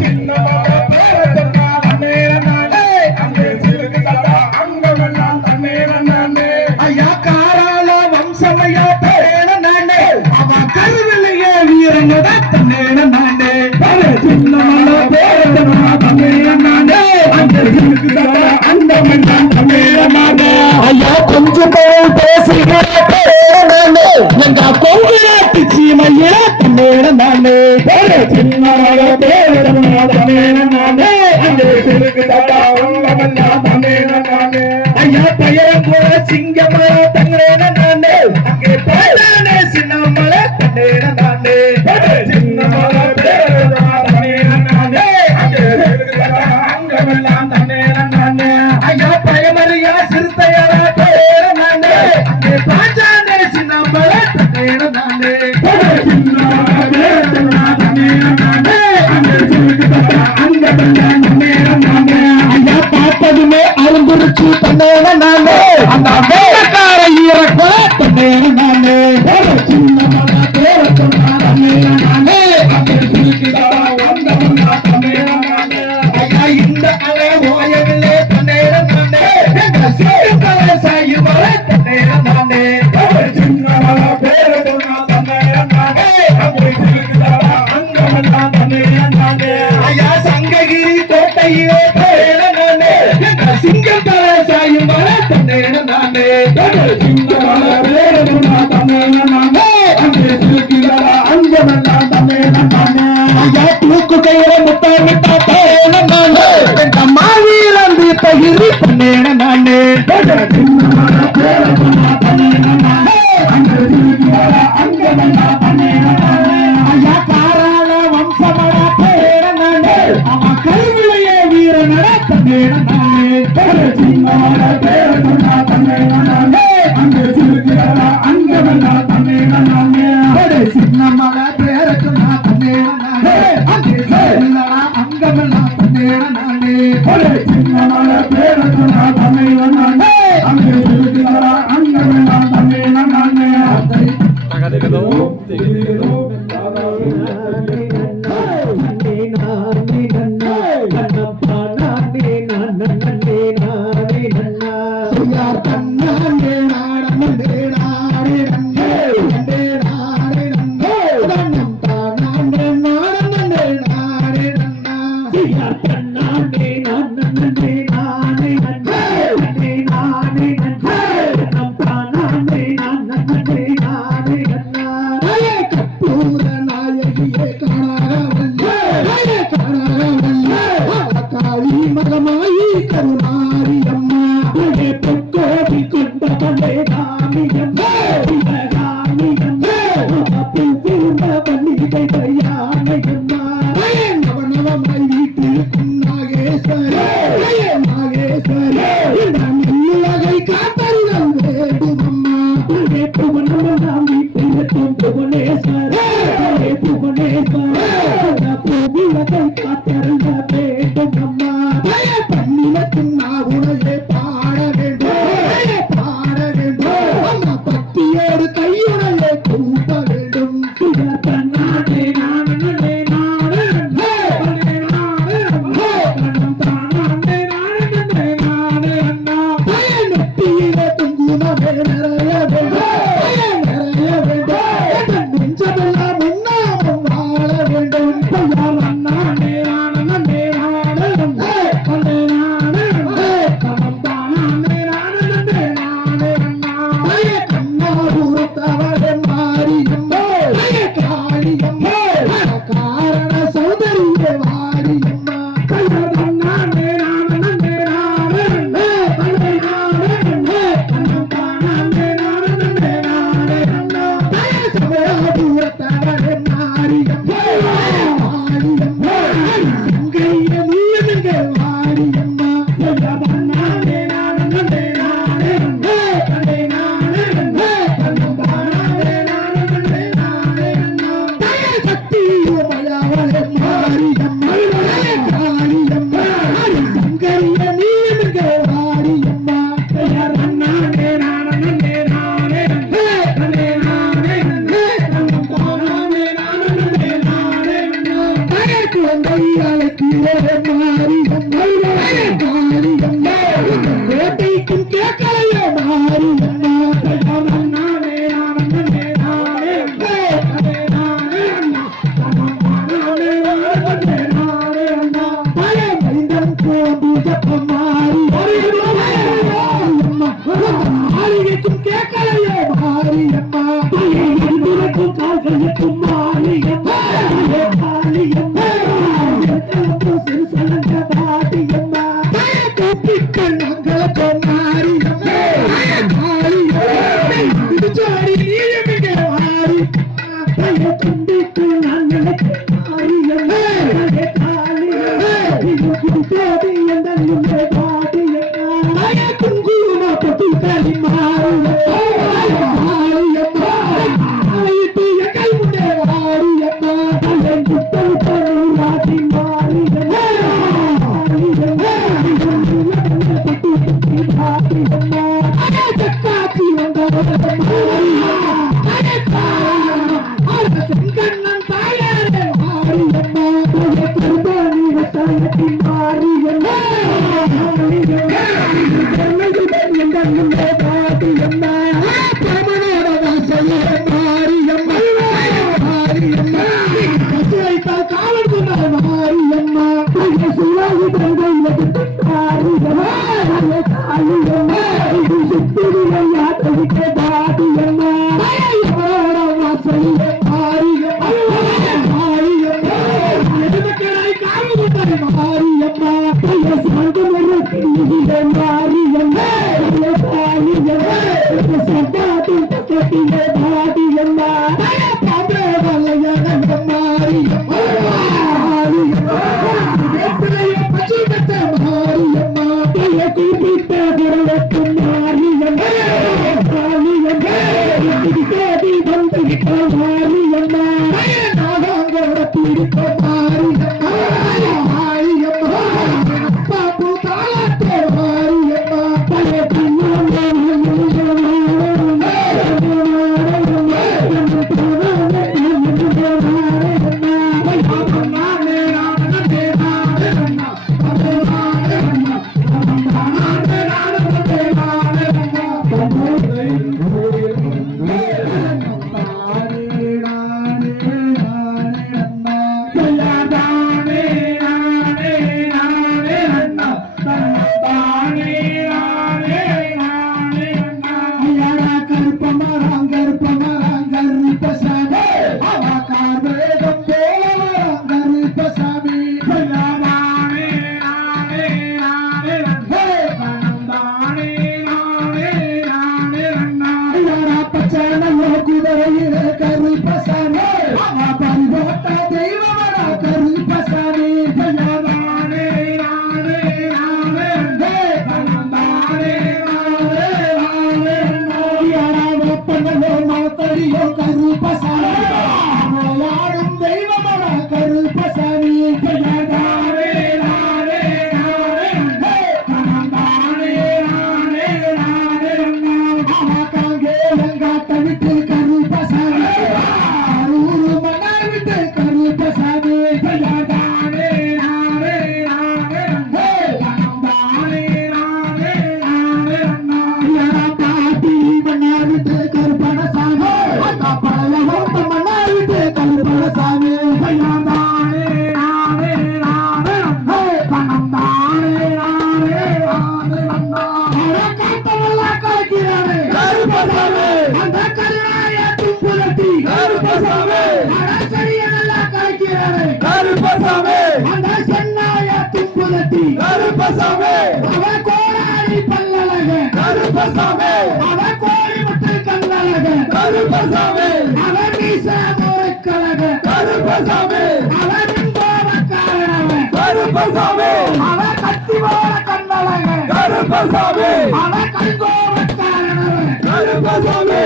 சின்ன மல பேர சொன்னா தன்னே நானே அங்கே சிலுக்கு தட்டா அங்கமெல்லாம் தன்னே நானே ஐயா காரால வம்சமையா பேர நானே அவ கருவிலையே வீரங்கட தன்னே நானே சின்ன மல பேர சொன்னா தன்னே நானே அங்கே சிலுக்கு தட்டா அங்கமெல்லாம் தன்னே நானே ஐயா கொஞ்சம் போல் பேசுகிறேன் எங்க கொங்கு நாட்டு சீமையில தன்னேன நானே சின்ன மல பேர சொன்னா தன்னே நானே அங்கே சிலுக்கு தட்டா அங்கமெல்லாம் தன்னே நானே ஐயா பையன் கூட சிங்கமல தங்கரேன நானே அங்கே போயிடானே சின்னமல தன்னேன நானே சின்ன மல பேர சொன்னா தன்னே நானே அங்கே சிலுக்கு தட்டா அங்கமெல்லாம் தன்னே நானே ஐயா பயமறியா சிறுத்தையார பேர நானே அங்கே பாஞ்சானே சின்னமல தன்னேன நானே சின்ன மல பேர சொன்னா தன்னே நானே அங்கே சிலுக்கு தட்டா அங்கமெல்லாம் தன்னே நானே ஐயா பார்த்ததுமே அருந்துருச்சு தன்னேன நானே அந்த வேலைக்கார ஈரக்குல தன்னேன நானே சின்ன மல பேர சொன்னா தன்னே நானே அங்கே சிலுக்கு தட்டா அங்கமெல்லாம் தன்னே நானே ஐயா இந்த அலை ஓயவில்லை தன்னேன நானே எங்க சிறுத்தலை சாயுமல தன்னேன நானே சின்ன மல பேர சொன்னா தன்னே நானே அங்கே சிலுக்கு தட்டா அங்கமெல்லாம் தன்னே நானே ஐயா சங்ககிரி கோட்டையிலே பேர நானே எங்க சிங்கத்தலை சாயுமல தன்னேன நானே சின்ன மல பேர சொன்னா தன்னே நானே அங்கே சிலுக்கு தட்டா அங்கமெல்லாம் தன்னே நானே ஐயா தூக்கு கயிறு முத்தமிட்டா தேன நானே எங்க மாவீரன் தகிரி பண்ணேன நானே சின்ன மல பேர சொன்னா தன்னே நானே அங்கே சிலுக்கு தட்டா அங்கமெல்லாம் தன்னே நானே ஐயா காரால வம்சமட பேர நானே அவன் கருவிலையே வீரனட தன்னேன நானே சின்ன மல பேர சொன்னா தன்னே நானே அங்கே சிலுக்கு தட்டா அங்கமெல்லாம் தன்னே நானே சின்ன மல பேர சொன்னா தன்னேன நானே அங்கே சிறுத்தலை அங்கமெல்லாம் தன்னேன நானே சின்ன மல பேர சொன்னா தன்னே நானே அங்கே சிலுக்கு தட்டா அங்கமெல்லாம் தன்னே நானே ஐயா தன்னானே நாடனே நாடே நன்னே நன்னே நாடே நன்னே தன்னம் தானே நாடனே நாடே நன்னா கற்பூர நாயகியே காணாவல்லே காணாவல்லே காளி மகமாயி கருணாரி அம்மா பொக்கோடி கொண்டவளே காமியம்மா சிவகாமியம்மா திரும்ப பள்ளிகை கையாமையம்மா நவநவமாய் வீட்டிற்கும் நாகேஸ்வரி நாகேஸ்வரி மாரியம்மா நானே நானே நானே நானே நானே நானே நானே நானே சக்தியோ மயாவளே மாரியம்மா மாரியம்மா சங்கரிய நீ எங்க மாரியம்மா நானே நானே நானே நானே நானே கோட்டைக்கும் கேட்கலையோ மாரியம்மா பயமைந்தன் கோபுஜப்ப மாரியம்மா கேட்கலையோ மாரியம்மா பயமைந்தனுக்கும் கால்களுக்கும் மாரியம்மா மாரியம்மா கருப்பசாமி போல கண்ணழக கருப்பசாமி அவன் கண்கோபக்காரன் கருப்பசாமி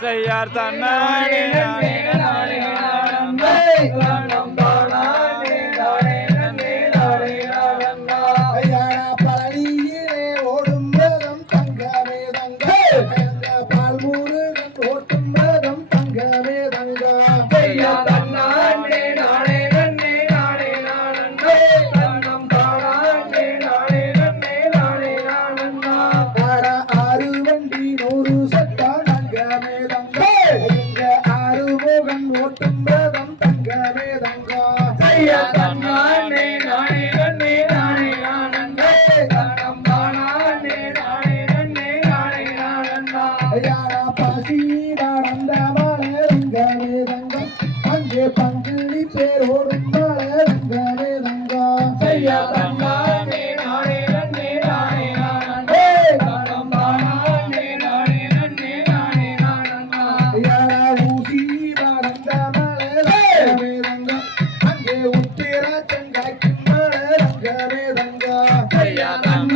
செய்யார் தன்னானே நானே நானே நானே பழனியிலே ஓடும் ரதம் தங்கமே தங்க பால் முருகன் ஓட்டும் ரதம் தங்கமே தங்க ஆறு வண்டி 100 சட்டா தங்கமே தங்க எங்க ஆறுமுகன் ஓட்டும் ரதம் தங்கமே தங்க பசி நடந்த மலை தங்கமே தங்க அங்கே பங்குனி பேர் ஓடும் மலை தங்கமே தங்க ஊசி நடந்த மலை தங்கமே தங்க அங்கே உத்திர செங்காய்க்கு மலை தங்கமே தங்க தங்கமே தங்க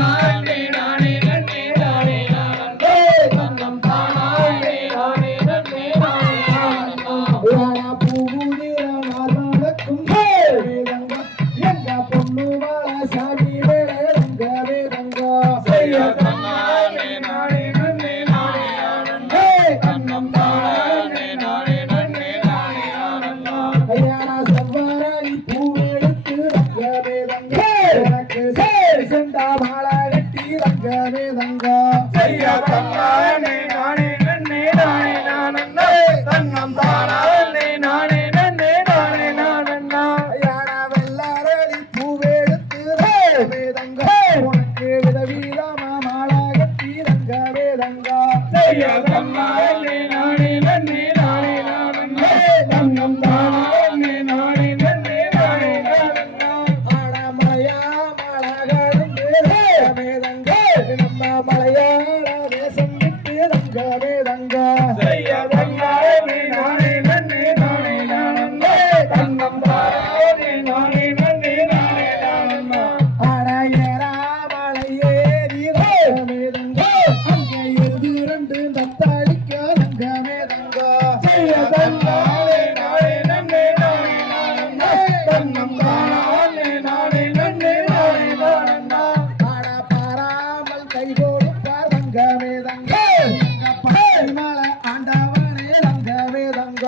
ஆண்டவனே தங்கமே தங்க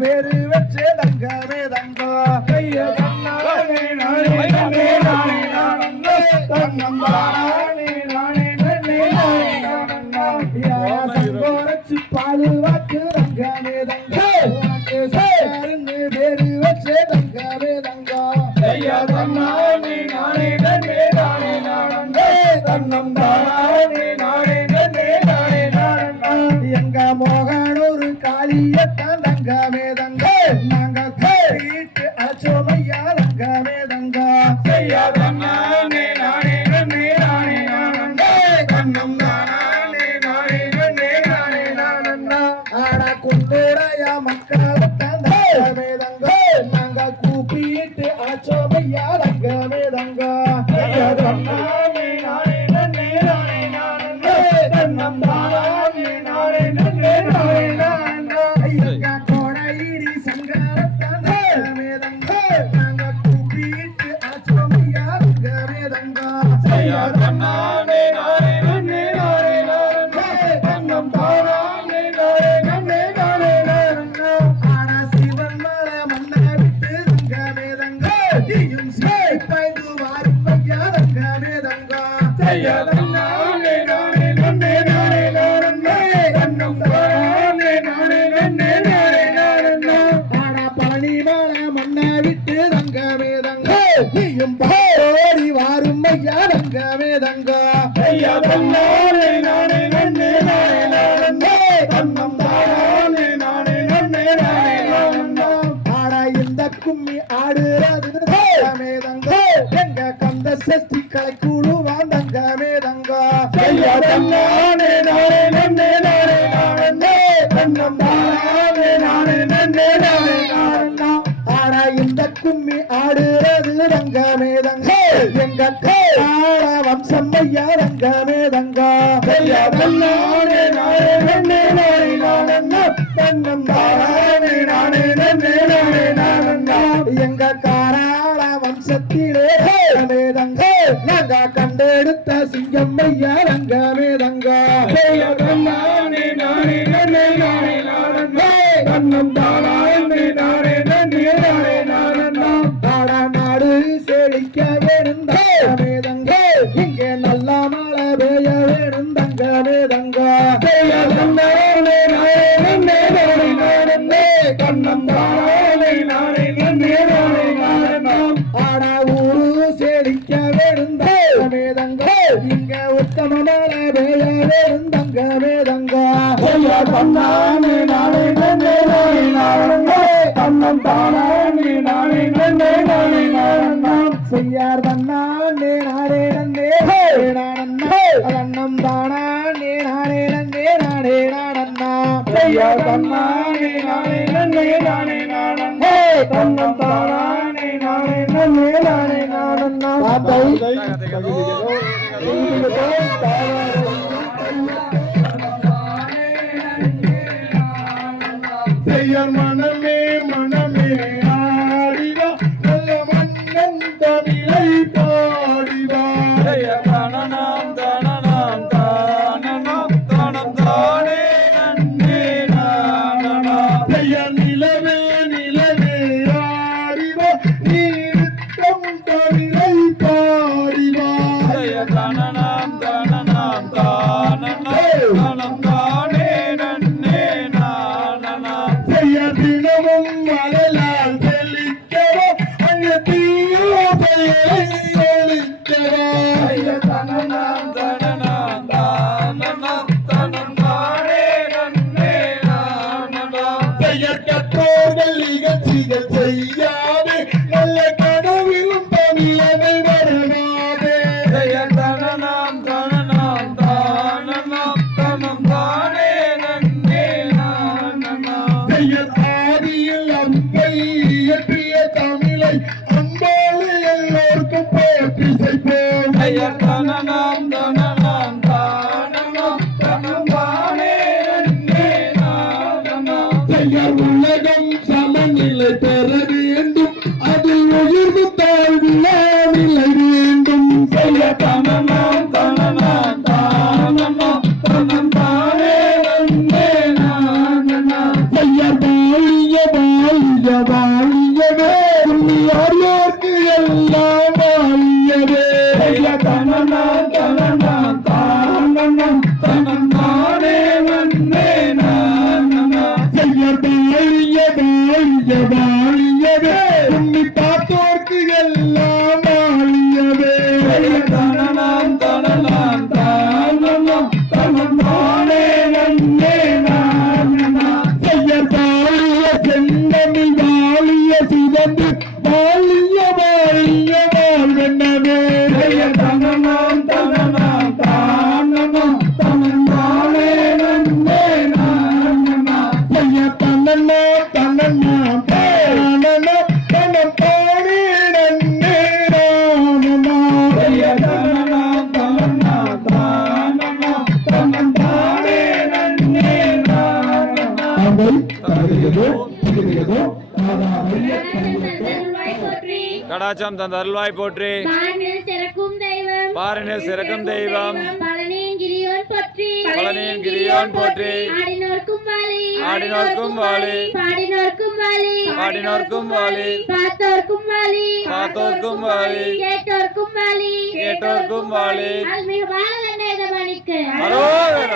பேரு வச்சே தங்கமே தங்கம் கைய தன்னானே நானே நானே நானே நானே தன்னம் தானே நானே நானே நானே பாலு வாக்கு தங்கமே தங்கம் பேரு வச்சே தங்கமே தங்கம் கைய தன்னானே நானே நானே நானே நானே தன்னம் தானே நானே நானே நானே நானே எங்க மோகனூர் காளியத்தான் தங்கமே தங்க நாங்க வீட்டு அச்சோமையா தங்கமே தங்க செய்யா தன்னானே நானே நானே நானே நானே தன்னம் தானே நானே நானே நானே நானே ஆனா குண்டுடைய மக்களத்தான் தங்கமே தங்க நாங்க கூப்பிட்டு அச்சோமையா தங்கமே தங்க செய்யா தன்னானே நானே நானே நானே நானே தன்னம் தானே நானே நானே நானே நானே ஐயா கோடையிரி சங்கரத்தான் தங்கமே தங்க நாங்க கூப்பிட்டு அச்சோமையா தங்கமே தங்க செய்யா தன்னானே நானே நானே நானே நானே தன்னம் தானே நானே நானே நானே நானே ஆனா சிவன் மலை மண்ணை விட்டு தங்கமே தங்க நீயும் பாய்ந்து வாரும் ஐயா தங்கமே தங்க செய்யா தன்னானே நானே நானே நானே நானே தன்னம் தானே நானே நானே நானே நானே ஆனா பழனி மலை மண்ணை விட்டு தங்கமே தங்க நீயும் பாடி வாரும் ஐயா தங்கமே தங்க ஐயா தன்னானே நானே நானே நானே நானே தன்னம் தானே நானே நானே நானே நானே ஆனா இந்த கும்மி ஆடுறது தங்கமே தங்க எங்க கந்த சஷ்டி கலை குழுவான் தங்கமே தங்க ஐயா தன்னானே நானே நானே நானே நானே தன்னம் தானே நானே நானே நானே நானே ஆனா இந்த கும்மி ஆடுறது தங்கமே தங்க எங்க ஆட வம்சம் ஐயா தங்கமே தங்க ஐயா தன்னானே நானே நானே நானே நானே தன்னம் தானே நானே நானே நானே நானே எங்க காராள வம்சத்திலே தங்கமே தங்க நாங்க கண்டெடுத்த சிங்கம் ஐயா தங்கமே தங்க ஐயா தன்னானே நானே நானே நானே நானே தன்னம் தானே நானே நானே நானே நானே நாடா நாடு செழிக்க வேணும் தங்கமே தங்க இங்கே நல்ல மழை பெய்ய வேணும் தங்கமே தங்க ஐயா தன்னானே நானே நானே நானே நானே தன்னம் தானே நானே நானே நானே நானே ஆனா ஊரு செழிக்க வேணும் தங்கமே தங்க இங்க உத்தம மழை பெய்ய வேணும் தங்கமே தங்க ஐயா தன்னானே நானே நானே நானே நானே தன்னம் தானே நானே நானே நானே நானே செய்யார் தன்னானே நானே நானே நானே தன்னம் தானே நானே நானே நானே நானே செய்யார் தன்னானே நானே நானே நானே நானே தன்னம் தானே நானே நானே நானே நானே செய்யார் மனமே மனமே ஆடிவா நல்ல மன்னன் தமிழை பாடிவா தனநாம் தனநாம் தானநாம் தனம் தானே நன்னே நானனா செய்யார் நிலவே நிலவே ஆடிவா நீருத்தம் தமிழை பாடிவா தனநாம் தனநாம் தானநாம் தனம் தானே நன்னே நானனா செய்யார் தினமும் மலலால் தெளிக்கவா அங்கே தீயோ பெயரை ஒழிக்கவா தனநாம் தனநாம் தானநாம் தனம் தானே நன்னே நானனா பெயர் கற்றோர்கள் நிகழ்ச்சிகள் செய்யாதே நல்ல கனவிலும் தமிழனை வருமாதே தனநாம் தனநாம் தானநாம் தனம் தானே நன்னே நானனா பெயர் ஆதியில் அம்பை இயற்றிய தமிழை அம்பாளு எல்லோருக்கும் போற்றி செய்வோம் தனநாம் தனநாம் தானநாம் தனம் தானே நன்னே நானனா பெயர் உலகம் சமநிலை பெற வேண்டும் அது உயர்வு தாழ்விலா நிலை வேண்டும் தனநாம் தனநாம் தானநாம் தனம் தானே நன்னே நானனா பெயர் வாழிய வாழியவே உன்னை பார்த்தோர்க்கு எல்லாம் வாழியவே தனலாம் தனலாம் தானலாம் தனம் தானே நன்னே நானனா செய்ய வாழிய செந்தமிழ் வாழிய சிவந்து வாழிய வாழிய வாழ்வென்னவே தனலாம் தனலாம் தானலாம் தனம் தானே நன்னே நானனா செய்ய தனனா தனனா தானனா தனம் தானே நன்னே நானனா செய்ய தனனா தனனா தானனா தனம் தானே நன்னே நானனா அவை தருகிறதோ திகழ்கிறதோ கடாச்சம் தந்த அருள்வாய் போற்றி பாரினில் சிறக்கும் தெய்வம் பாரினில் சிறக்கும் தெய்வம் பழனியின் கிரியோன் போற்றி பழனியின் கிரியோன் போற்றி ஆடினோர்க்கும் வாழி ஆடினோர்க்கும் வாழி பாடினோர்க்கும் வாழி பாடினோர்க்கும் வாழி பார்த்தோர்க்கும் வாழி பார்த்தோர்க்கும் வாழி கேட்டோர்க்கும் வாழி கேட்டோர்க்கும் வாழி அல்மிகு பாலகண்டேத மணிக்கு அரோகரா